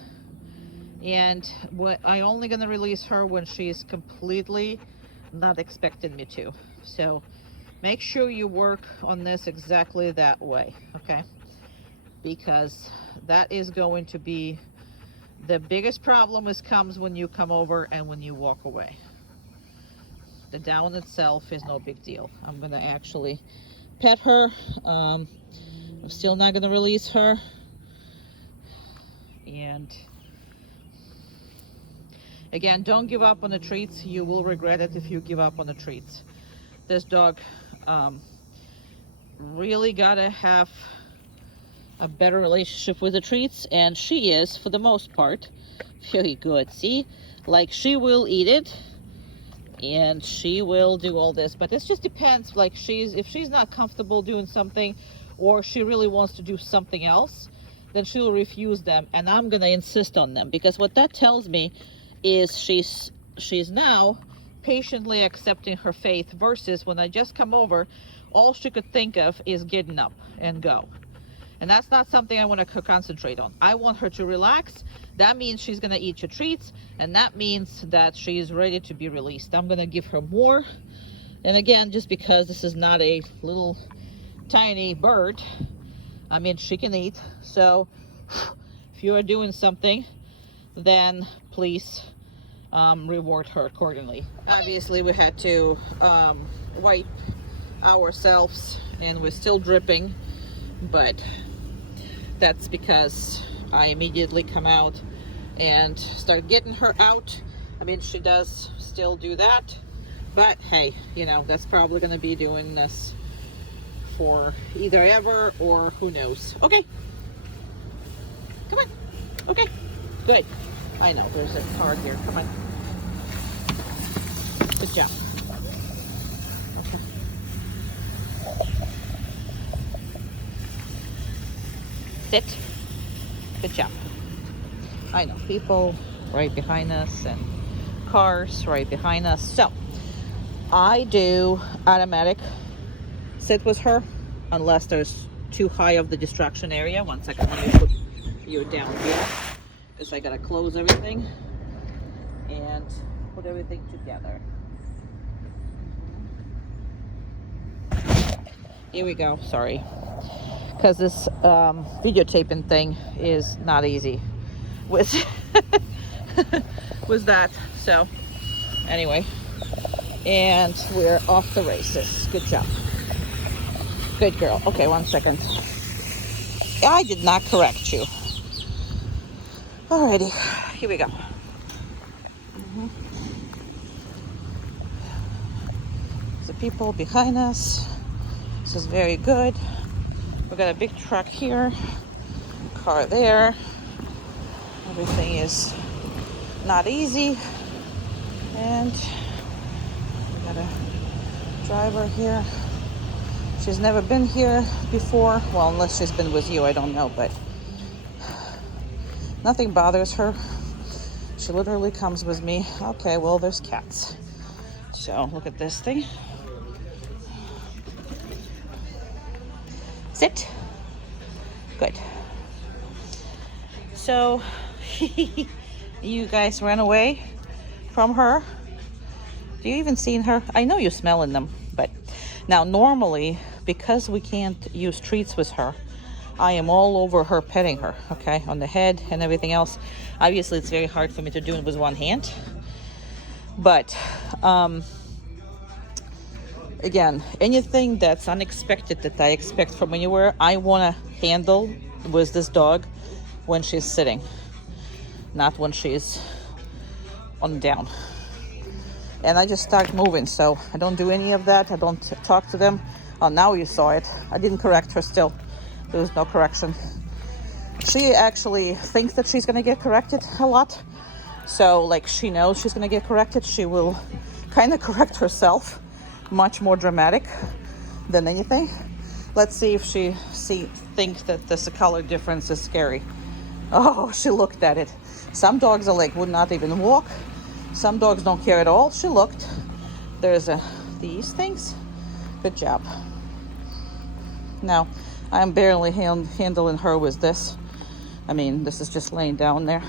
And I only gonna release her when she's completely not expecting me to. So make sure you work on this exactly that way, okay? Because that is going to be the biggest problem comes when you come over and when you walk away. The down itself is no big deal. I'm gonna actually pet her. I'm still not gonna release her. And again, don't give up on the treats. You will regret it if you give up on the treats. This dog really gotta have a better relationship with the treats, and she is, for the most part, very good. See, like she will eat it and she will do all this, but it just depends. Like if she's not comfortable doing something or she really wants to do something else, then she'll refuse them, and I'm gonna insist on them, because what that tells me is she's now patiently accepting her fate, versus when I just come over, all she could think of is getting up and go. And that's not something I want to concentrate on. I want her to relax. That means she's going to eat your treats, and that means that she's ready to be released. I'm going to give her more. And again, just because this is not a little tiny bird, I mean, she can eat. So if you are doing something, then please reward her accordingly. Obviously, we had to wipe ourselves, and we're still dripping, but that's because I immediately come out and start getting her out. I mean, she does still do that, but hey, you know, that's probably going to be doing this for either ever or who knows. Okay, come on. Okay, good. I know there's a car here. Come on. Good job. Okay. Sit. Good job. I know people right behind us and cars right behind us. So I do automatic sit with her unless there's too high of the distraction area. One second, let me put you down here because I gotta close everything and put everything together. Here we go. Sorry, because this videotaping thing is not easy with with that. So anyway, and we're off the races. Good job. Good girl. Okay, 1 second. I did not correct you. Alrighty, here we go. The people behind us. This is very good. We got a big truck here, car there. Everything is not easy, and we got a driver here. She's never been here before. Well, unless she's been with you, I don't know, but nothing bothers her. She literally comes with me. Okay, well, there's cats. So look at this thing. Sit. Good. So you guys ran away from her. Do you even seen her? I know you're smelling them, but now normally, because we can't use treats with her, I am all over her, petting her, okay, on the head and everything else. Obviously, it's very hard for me to do it with one hand, but again, anything that's unexpected that I expect from anywhere, I want to handle with this dog when she's sitting. not when she's on down. And I just start moving, so I don't do any of that. I don't talk to them. Oh, now you saw it. I didn't correct her still. There was no correction. She actually thinks that she's gonna get corrected a lot. So like she knows she's gonna get corrected. She will kind of correct herself. Much more dramatic than anything. Let's see if she thinks that this color difference is scary. Oh, she looked at it. Some dogs are like would not even walk. Some dogs don't care at all. She looked. There's these things. Good job. Now, I'm barely handling her with this. I mean, this is just laying down there.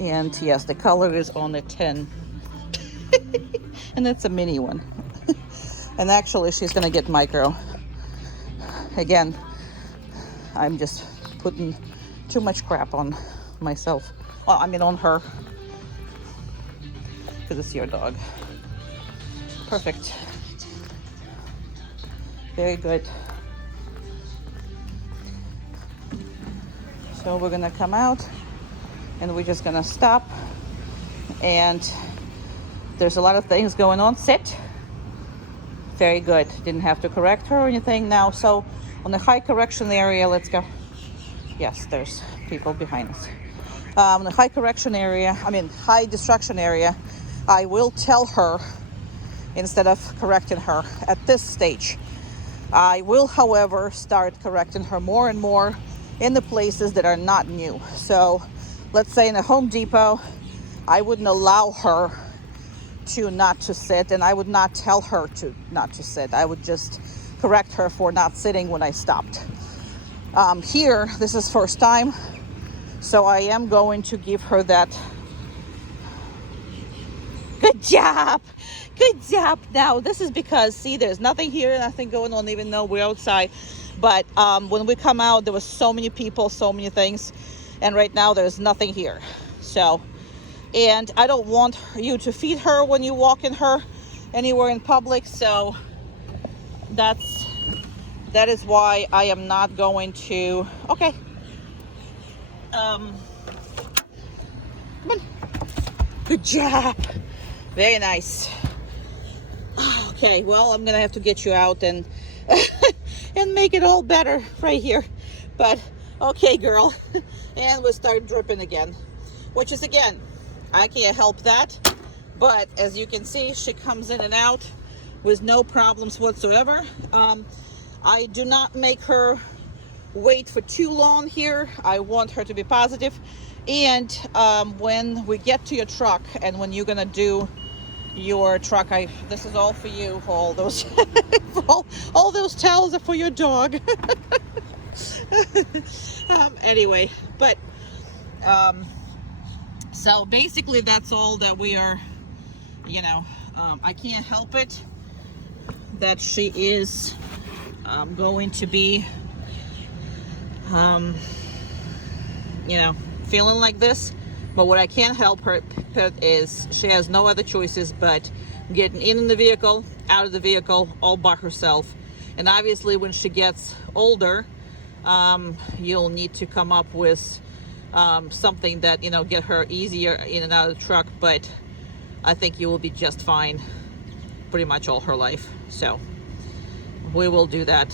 And yes, the color is on a 10. And it's a mini one. And actually, she's gonna get micro. Again, I'm just putting too much crap on myself. Well, I mean on her. Because it's your dog. Perfect. Very good. So we're gonna come out and we're just gonna stop. And there's a lot of things going on. Sit. Very good. Didn't have to correct her or anything now. So on the high correction area, let's go. Yes, there's people behind us. The high correction area, high destruction area, I will tell her instead of correcting her at this stage. I will, however, start correcting her more and more in the places that are not new. So let's say in a Home Depot, I wouldn't allow her not to sit, and I would not tell her not to sit. I would just correct her for not sitting when I stopped. Here, this is first time, so I am going to give her that. Good job. Good job. Now, this is because, see, there's nothing here, nothing going on, even though we're outside. But when we come out, there was so many people, so many things. And right now, there's nothing here. So, and I don't want you to feed her when you walk in her anywhere in public. So, that is why I am not going to. Okay. Come on. Good job. Very nice. Okay, well, I'm gonna have to get you out and and make it all better right here. But okay, girl. And we'll start dripping again, which is, again, I can't help that. But as you can see, she comes in and out with no problems whatsoever. I do not make her wait for too long here. I want her to be positive. And when we get to your truck and when you're gonna do your truck, this is all for you. All those all those towels are for your dog. Anyway, but so basically that's all that we are, I can't help it that she is going to be feeling like this. But what I can't help her is she has no other choices but getting in the vehicle, out of the vehicle, all by herself. And obviously when she gets older, you'll need to come up with something that, get her easier in and out of the truck. But I think you will be just fine pretty much all her life. So we will do that,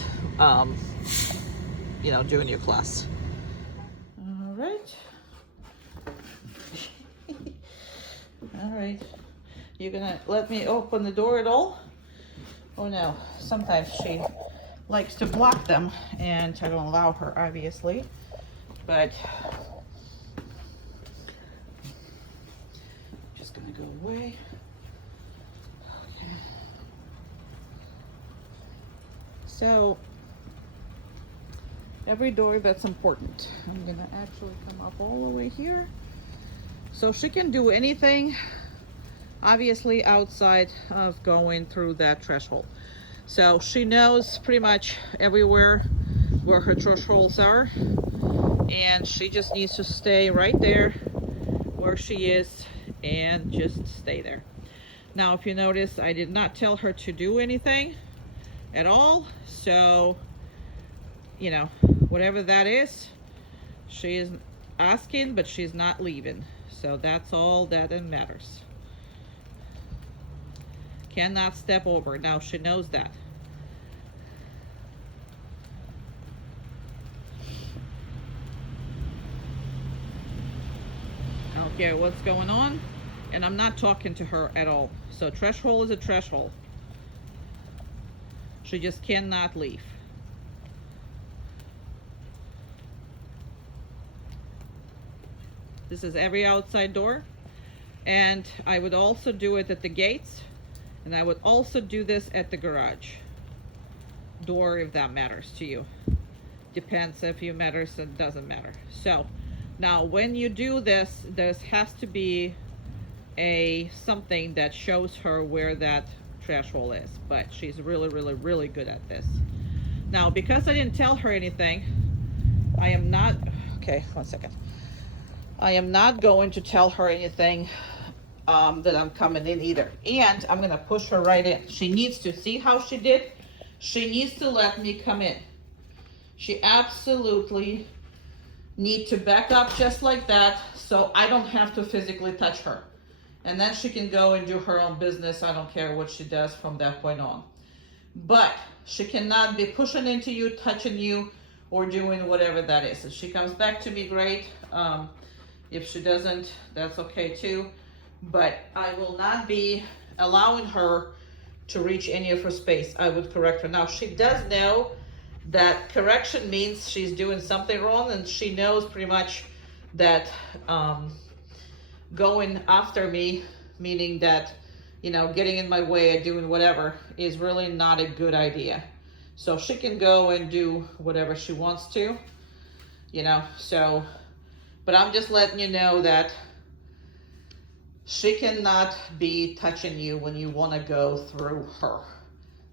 during your class. All right. All right, you're gonna let me open the door at all? Oh no, sometimes she likes to block them and I don't allow her, obviously, but just gonna go away. Okay. So every door, that's important. I'm gonna actually come up all the way here. So she can do anything, obviously, outside of going through that threshold. So she knows pretty much everywhere where her thresholds are. And she just needs to stay right there where she is and just stay there. Now, if you notice, I did not tell her to do anything at all. So, whatever that is, She is asking, but she's not leaving. So that's all that matters. Cannot step over. Now she knows that. I don't care what's going on. And I'm not talking to her at all. So threshold is a threshold. She just cannot leave. This is every outside door. And I would also do it at the gates. And I would also do this at the garage door, if that matters to you. Depends if you matters, it doesn't matter. So now when you do this, there has to be something that shows her where that threshold is. But she's really good at this. Now, because I didn't tell her anything, I am not, okay, 1 second. I am not going to tell her anything that I'm coming in either. And I'm gonna push her right in. She needs to see how she did. She needs to let me come in. She absolutely needs to back up just like that, so I don't have to physically touch her. And then she can go and do her own business. I don't care what she does from that point on. But she cannot be pushing into you, touching you, or doing whatever that is. If she comes back to me, great. If she doesn't, that's okay too. But I will not be allowing her to reach any of her space. I would correct her. Now, she does know that correction means she's doing something wrong, and she knows pretty much that going after me, meaning that, you know, getting in my way and doing whatever, is really not a good idea. So she can go and do whatever she wants to, you know, so, but I'm just letting you know that she cannot be touching you when you want to go through her.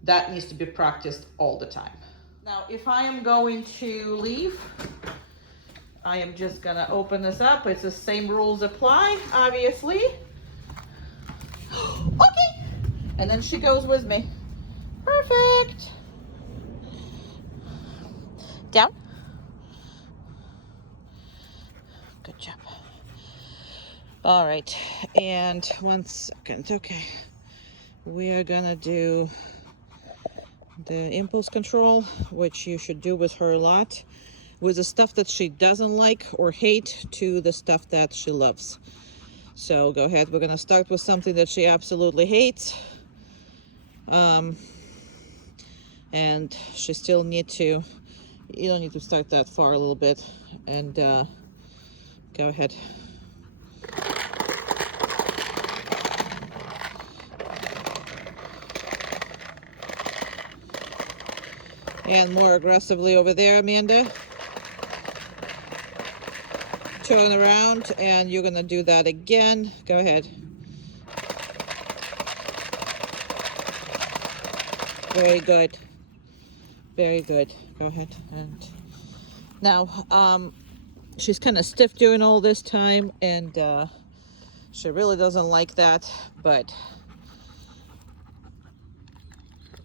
That needs to be practiced all the time. Now, if I am going to leave, I am just gonna open this up. It's the same rules apply, obviously. Okay. And then she goes with me. Perfect. Down. Good job. All right, and 1 second. Okay, we are gonna do the impulse control, which you should do with her a lot, with the stuff that she doesn't like or hate to the stuff that she loves. So go ahead. We're gonna start with something that she absolutely hates, and she still need to. You don't need to start that far, a little bit, and go ahead. And more aggressively over there, Amanda. Turn around, and you're gonna do that again. Go ahead. Very good. Very good. Go ahead. And now, she's kind of stiff during all this time, and she really doesn't like that, but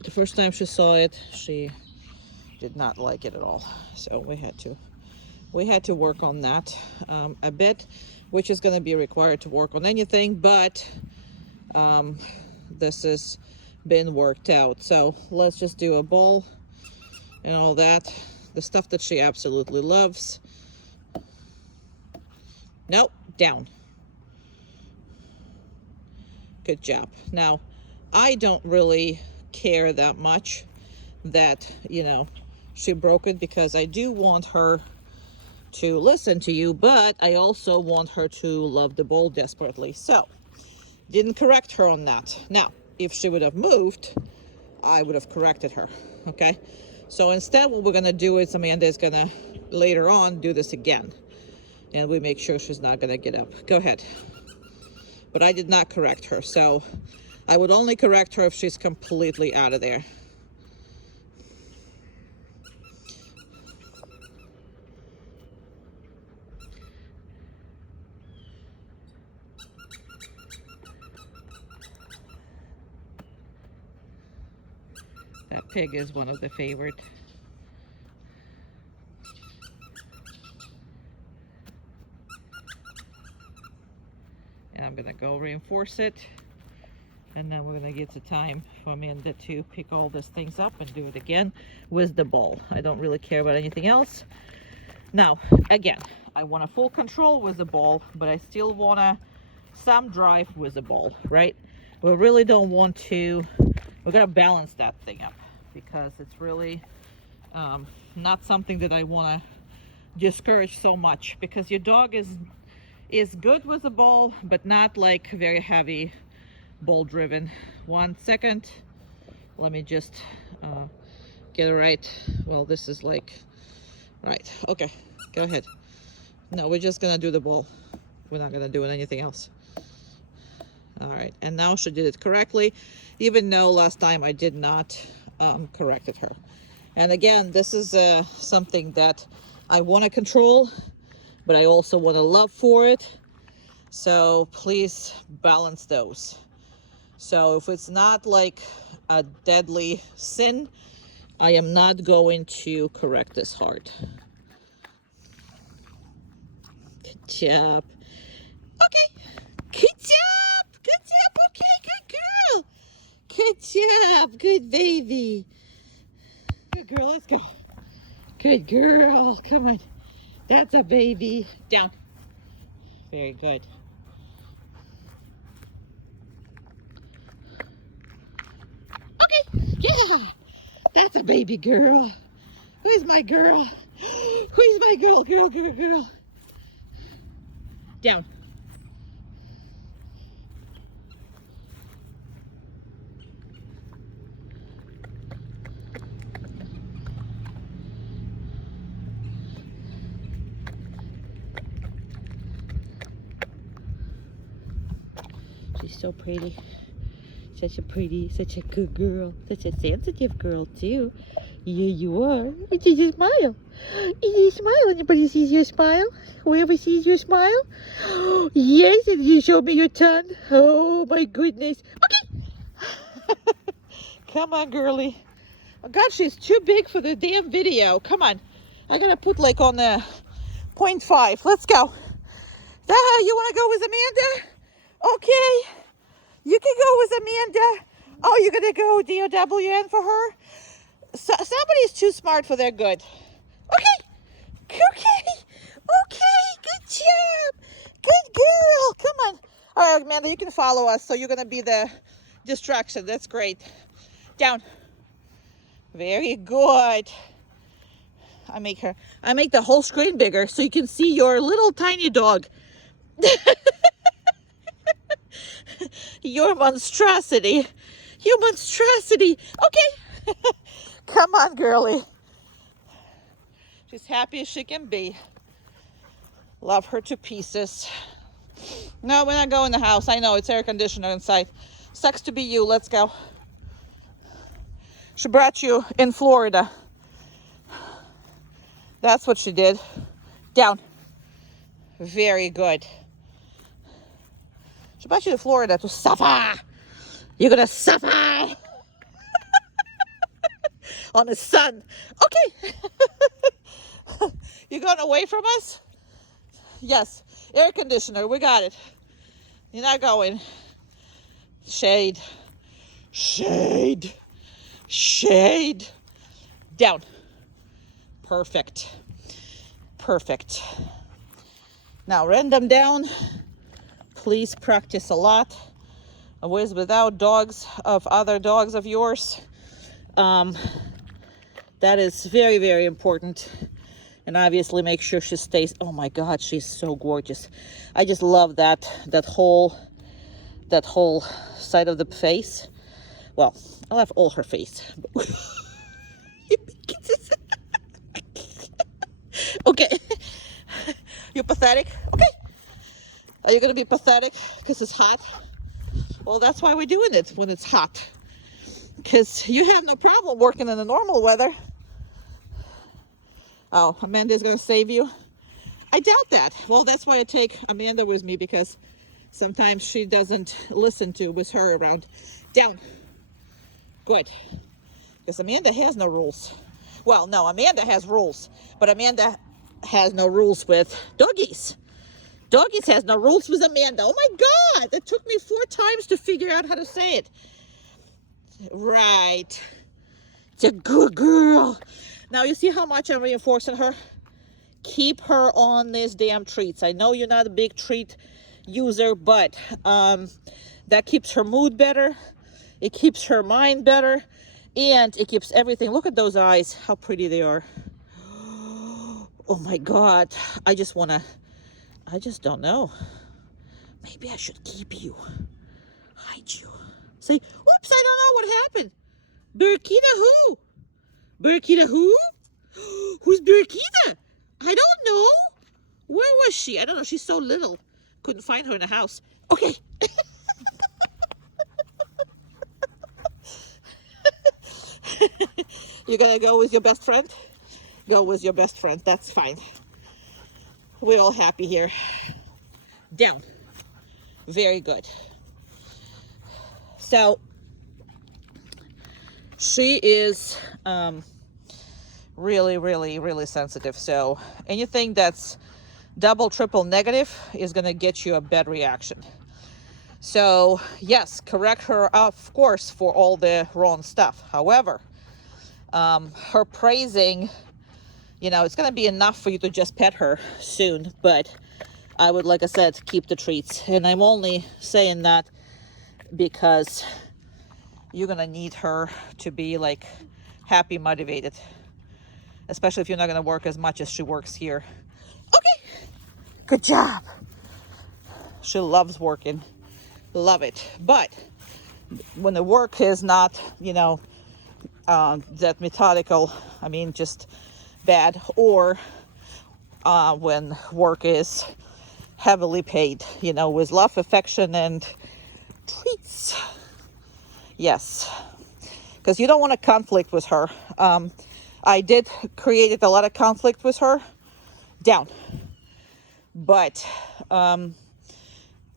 the first time she saw it, she did not like it at all. So we had to work on that a bit, which is going to be required to work on anything, but this has been worked out. So let's just do a bowl and all that, the stuff that she absolutely loves. Nope, down. Good job. Now, I don't really care that much that, you know, she broke it, because I do want her to listen to you, but I also want her to love the bowl desperately. So, didn't correct her on that. Now, if she would have moved, I would have corrected her, okay? So instead, what we're gonna do is Amanda is gonna, later on, do this again. And we make sure she's not gonna get up. Go ahead. But I did not correct her, so I would only correct her if she's completely out of there. That pig is one of the favorite. I'm gonna go reinforce it. And then we're gonna get the time for Amanda to pick all these things up and do it again with the ball. I don't really care about anything else. Now, again, I want a full control with the ball, but I still want some drive with the ball, right? We really don't want to, we're gonna balance that thing up because it's really not something that I wanna discourage so much, because your dog is good with the ball, but not like very heavy ball driven. 1 second, let me just get it right. Well, this is like right. Okay, go ahead. No, we're just gonna do the ball. We're not gonna do anything else. All right, and now she did it correctly, even though last time I did not corrected her. And again, this is something that I want to control, but I also want to love for it. So please balance those. So if it's not like a deadly sin, I am not going to correct this hard. Good job. Okay. Good job. Good job. Okay, good girl. Good job. Good baby. Good girl. Let's go. Good girl. Come on. That's a baby. Down. Very good. Okay. Yeah. That's a baby girl. Where's my girl? Where's my girl? Girl. Down. She's so pretty. Such a good girl. Such a sensitive girl too. Yeah, you are. It's just a smile. It's a smile. Anybody sees your smile? Whoever sees your smile? Yes, and you show me your tongue. Oh my goodness. Okay. Come on, girly. Oh God, she's too big for the damn video. Come on. I gotta put like on the 0.5. Let's go. You wanna go with Amanda? Okay. You can go with Amanda. Oh, you're gonna go DOWN for her? So, somebody's too smart for their good. Okay. Good job. Good girl. Come on. All right, Amanda, you can follow us. So you're gonna be the distraction. That's great. Down. Very good. I make the whole screen bigger so you can see your little tiny dog. Your monstrosity. Okay. Come on, girly. She's happy as she can be. Love her to pieces. No, we're not going in the house. I know, it's air conditioner inside. Sucks to be you. Let's go. She brought you in Florida. That's what she did. Down. Very good. She brought you to Florida to suffer. You're gonna suffer on the sun. Okay. You going away from us? Yes. Air conditioner. We got it. You're not going. Shade. Down. Perfect. Now random down. Please practice a lot with without dogs of other dogs of yours. That is very, very important. And obviously make sure she stays. Oh my God, she's so gorgeous. I just love that whole side of the face. Well, I love all her face. Okay. You're pathetic. Okay. Are you gonna be pathetic because it's hot? Well, that's why we're doing it when it's hot. Because you have no problem working in the normal weather. Oh, Amanda's gonna save you? I doubt that. Well, that's why I take Amanda with me, because sometimes she doesn't listen to with her around. Down. Good. Because Amanda has no rules. Well, no, Amanda has rules, but Amanda has no rules with doggies. Doggies has no rules with Amanda. Oh my God, it took me 4 times to figure out how to say it. Right. It's a good girl. Now you see how much I'm reinforcing her? Keep her on these damn treats. I know you're not a big treat user, but that keeps her mood better. It keeps her mind better. And it keeps everything. Look at those eyes, how pretty they are. Oh my God. I just don't know. Maybe I should keep you. Hide you. Say, oops, I don't know what happened. Birkita who? Birkita who? Who's Birkita? I don't know. Where was she? I don't know. She's so little. Couldn't find her in the house. Okay. You're gonna go with your best friend? Go with your best friend. That's fine. We're all happy here. Down. Very good. So she is really, really, really sensitive. So anything that's double, triple negative is going to get you a bad reaction. So yes, correct her, of course, for all the wrong stuff. However, her praising, it's going to be enough for you to just pet her soon. But I would, like I said, keep the treats. And I'm only saying that because you're going to need her to be like happy, motivated, especially if you're not going to work as much as she works here. Okay. Good job. She loves working. Love it. But when the work is not, that methodical, just bad, or when work is heavily paid, with love, affection, and treats. Yes. Because you don't want to conflict with her. I did create a lot of conflict with her. Down. But, and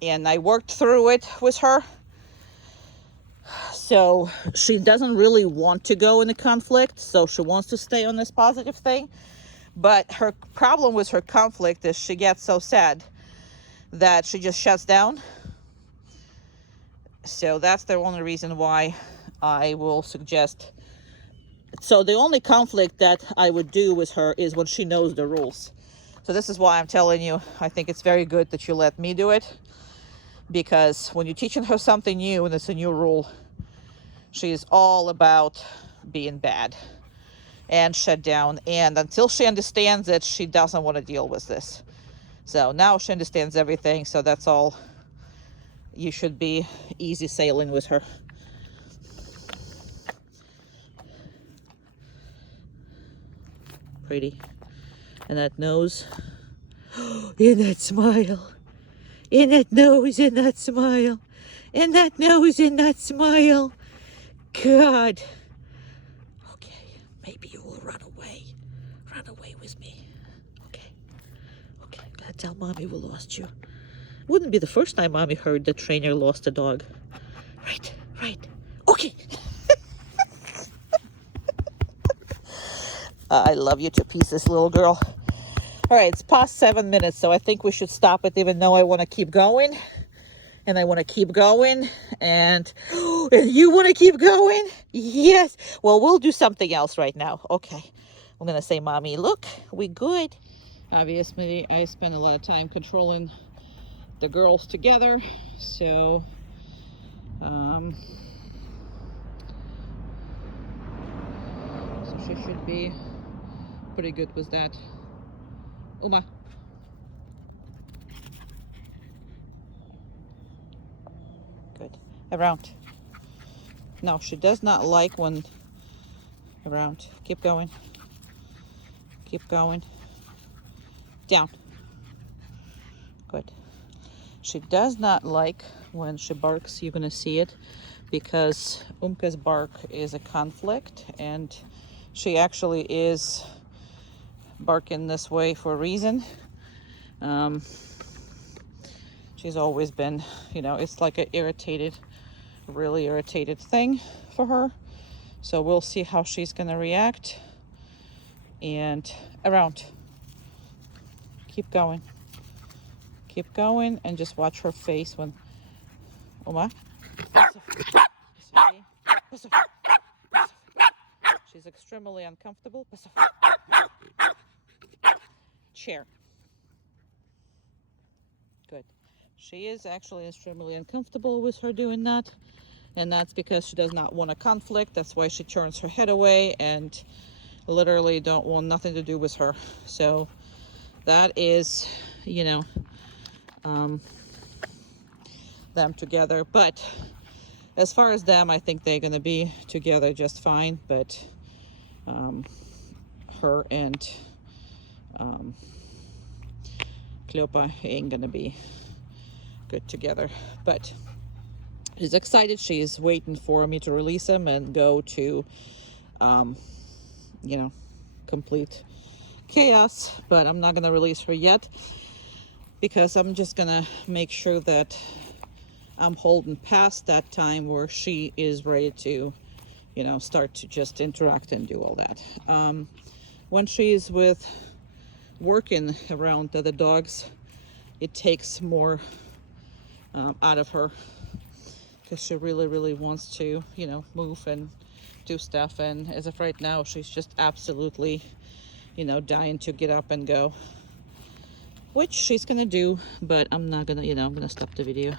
I worked through it with her. So she doesn't really want to go into conflict. So she wants to stay on this positive thing. But her problem with her conflict is she gets so sad that she just shuts down. So that's the only reason why I will suggest. So the only conflict that I would do with her is when she knows the rules. So this is why I'm telling you, I think it's very good that you let me do it. Because when you're teaching her something new and it's a new rule, she is all about being bad and shut down. And until she understands it, she doesn't want to deal with this. So now she understands everything. So that's all. You should be easy sailing with her. Pretty. And that nose. And that smile. And that nose and that smile. And that nose and that smile. God. Okay. Maybe you will run away. Run away with me. Okay. Okay. I'm gonna tell Mommy we lost you. Wouldn't be the first time Mommy heard the trainer lost a dog. Right. Right. Okay. I love you to pieces, little girl. All right, it's past 7 minutes, so I think we should stop it, even though I want to keep going. And I want to keep going. And you want to keep going? Yes. Well, we'll do something else right now. Okay. I'm going to say, Mommy, look, we good. Obviously, I spend a lot of time controlling the girls together. So, she should be pretty good with that. Uma. Good. Around. No, she does not like when around. Keep going. Keep going. Down. Good. She does not like when she barks. You're going to see it because Umka's bark is a conflict, and she actually is barking this way for a reason. She's always been, it's like an irritated, really irritated thing for her. So we'll see how she's going to react. And around. Keep going. Keep going and just watch her face when... Oma? She's extremely uncomfortable. Chair. Good. She is actually extremely uncomfortable with her doing that. And that's because she does not want a conflict. That's why she turns her head away and literally don't want nothing to do with her. So that is, you know, them together. But as far as them, I think they're going to be together just fine. But her and Cleopa ain't going to be good together. But she's excited. She's waiting for me to release him and go to, you know, complete chaos. But I'm not going to release her yet because I'm just going to make sure that I'm holding past that time where she is ready to, you know, start to just interact and do all that. When she's with working around the other dogs, it takes more out of her because she really wants to, you know, move and do stuff. And as of right now, she's just absolutely, you know, dying to get up and go, which she's gonna do. But I'm not gonna, you know, I'm gonna stop the video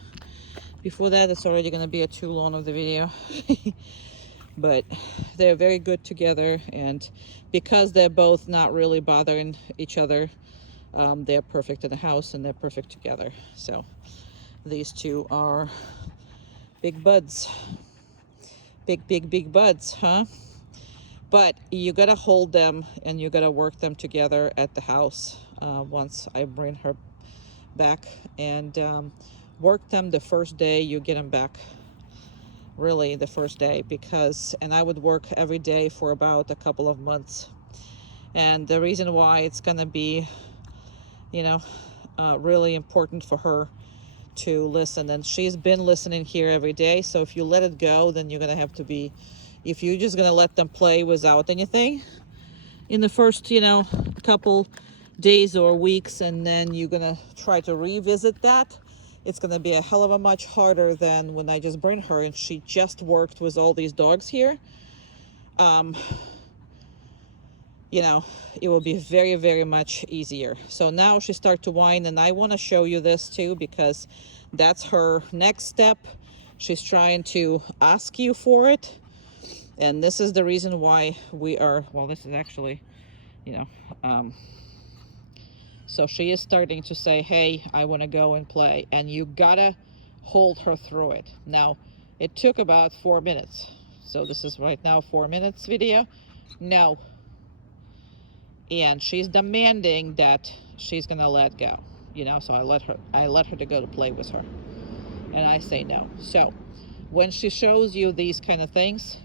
before that. It's already gonna be too long of the video. But they're very good together, and because they're both not really bothering each other, they're perfect in the house and they're perfect together. So these two are big buds. Big buds, huh? But you gotta hold them and you gotta work them together at the house once I bring her back, and work them the first day you get them back. Really the first day, because, and I would work every day for about a couple of months. And the reason why it's gonna be, you know, really important for her to listen, and she's been listening here every day. So if you let it go, then you're gonna have to be, if you're just gonna let them play without anything in the first, you know, couple days or weeks, and then you're gonna try to revisit that, it's gonna be a hell of a much harder than when I just bring her and she just worked with all these dogs here. You know, it will be very much easier. So now she starts to whine, and I want to show you this too, because that's her next step. She's trying to ask you for it, and this is the reason why we are, well, this is actually, you know, so she is starting to say, hey, I want to go and play, and you gotta hold her through it. Now, it took about 4 minutes. So this is right now 4 minutes video. No. And she's demanding that she's gonna let go. You know, so I let her to go to play with her. And I say no. So when she shows you these kind of things,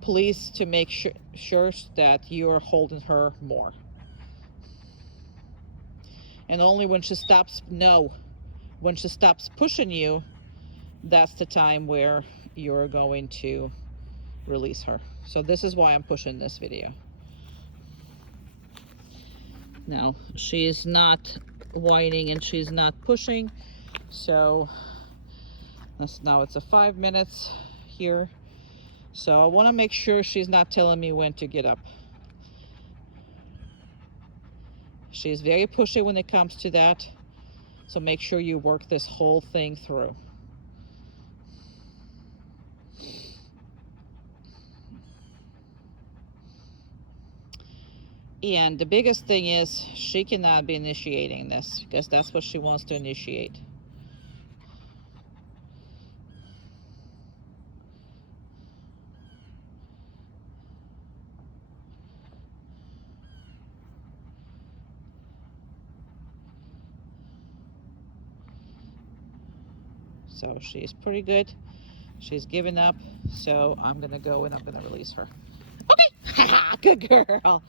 please to make sure that you're holding her more. And only when she stops, no, when she stops pushing you, that's the time where you're going to release her. So this is why I'm pushing this video. Now, she's not whining and she's not pushing. So now it's a 5 minutes here. So I want to make sure she's not telling me when to get up. She's very pushy when it comes to that. So make sure you work this whole thing through. And the biggest thing is she cannot be initiating this, because that's what she wants to initiate. So she's pretty good. She's giving up. So I'm going to go and I'm going to release her. Okay. Good girl.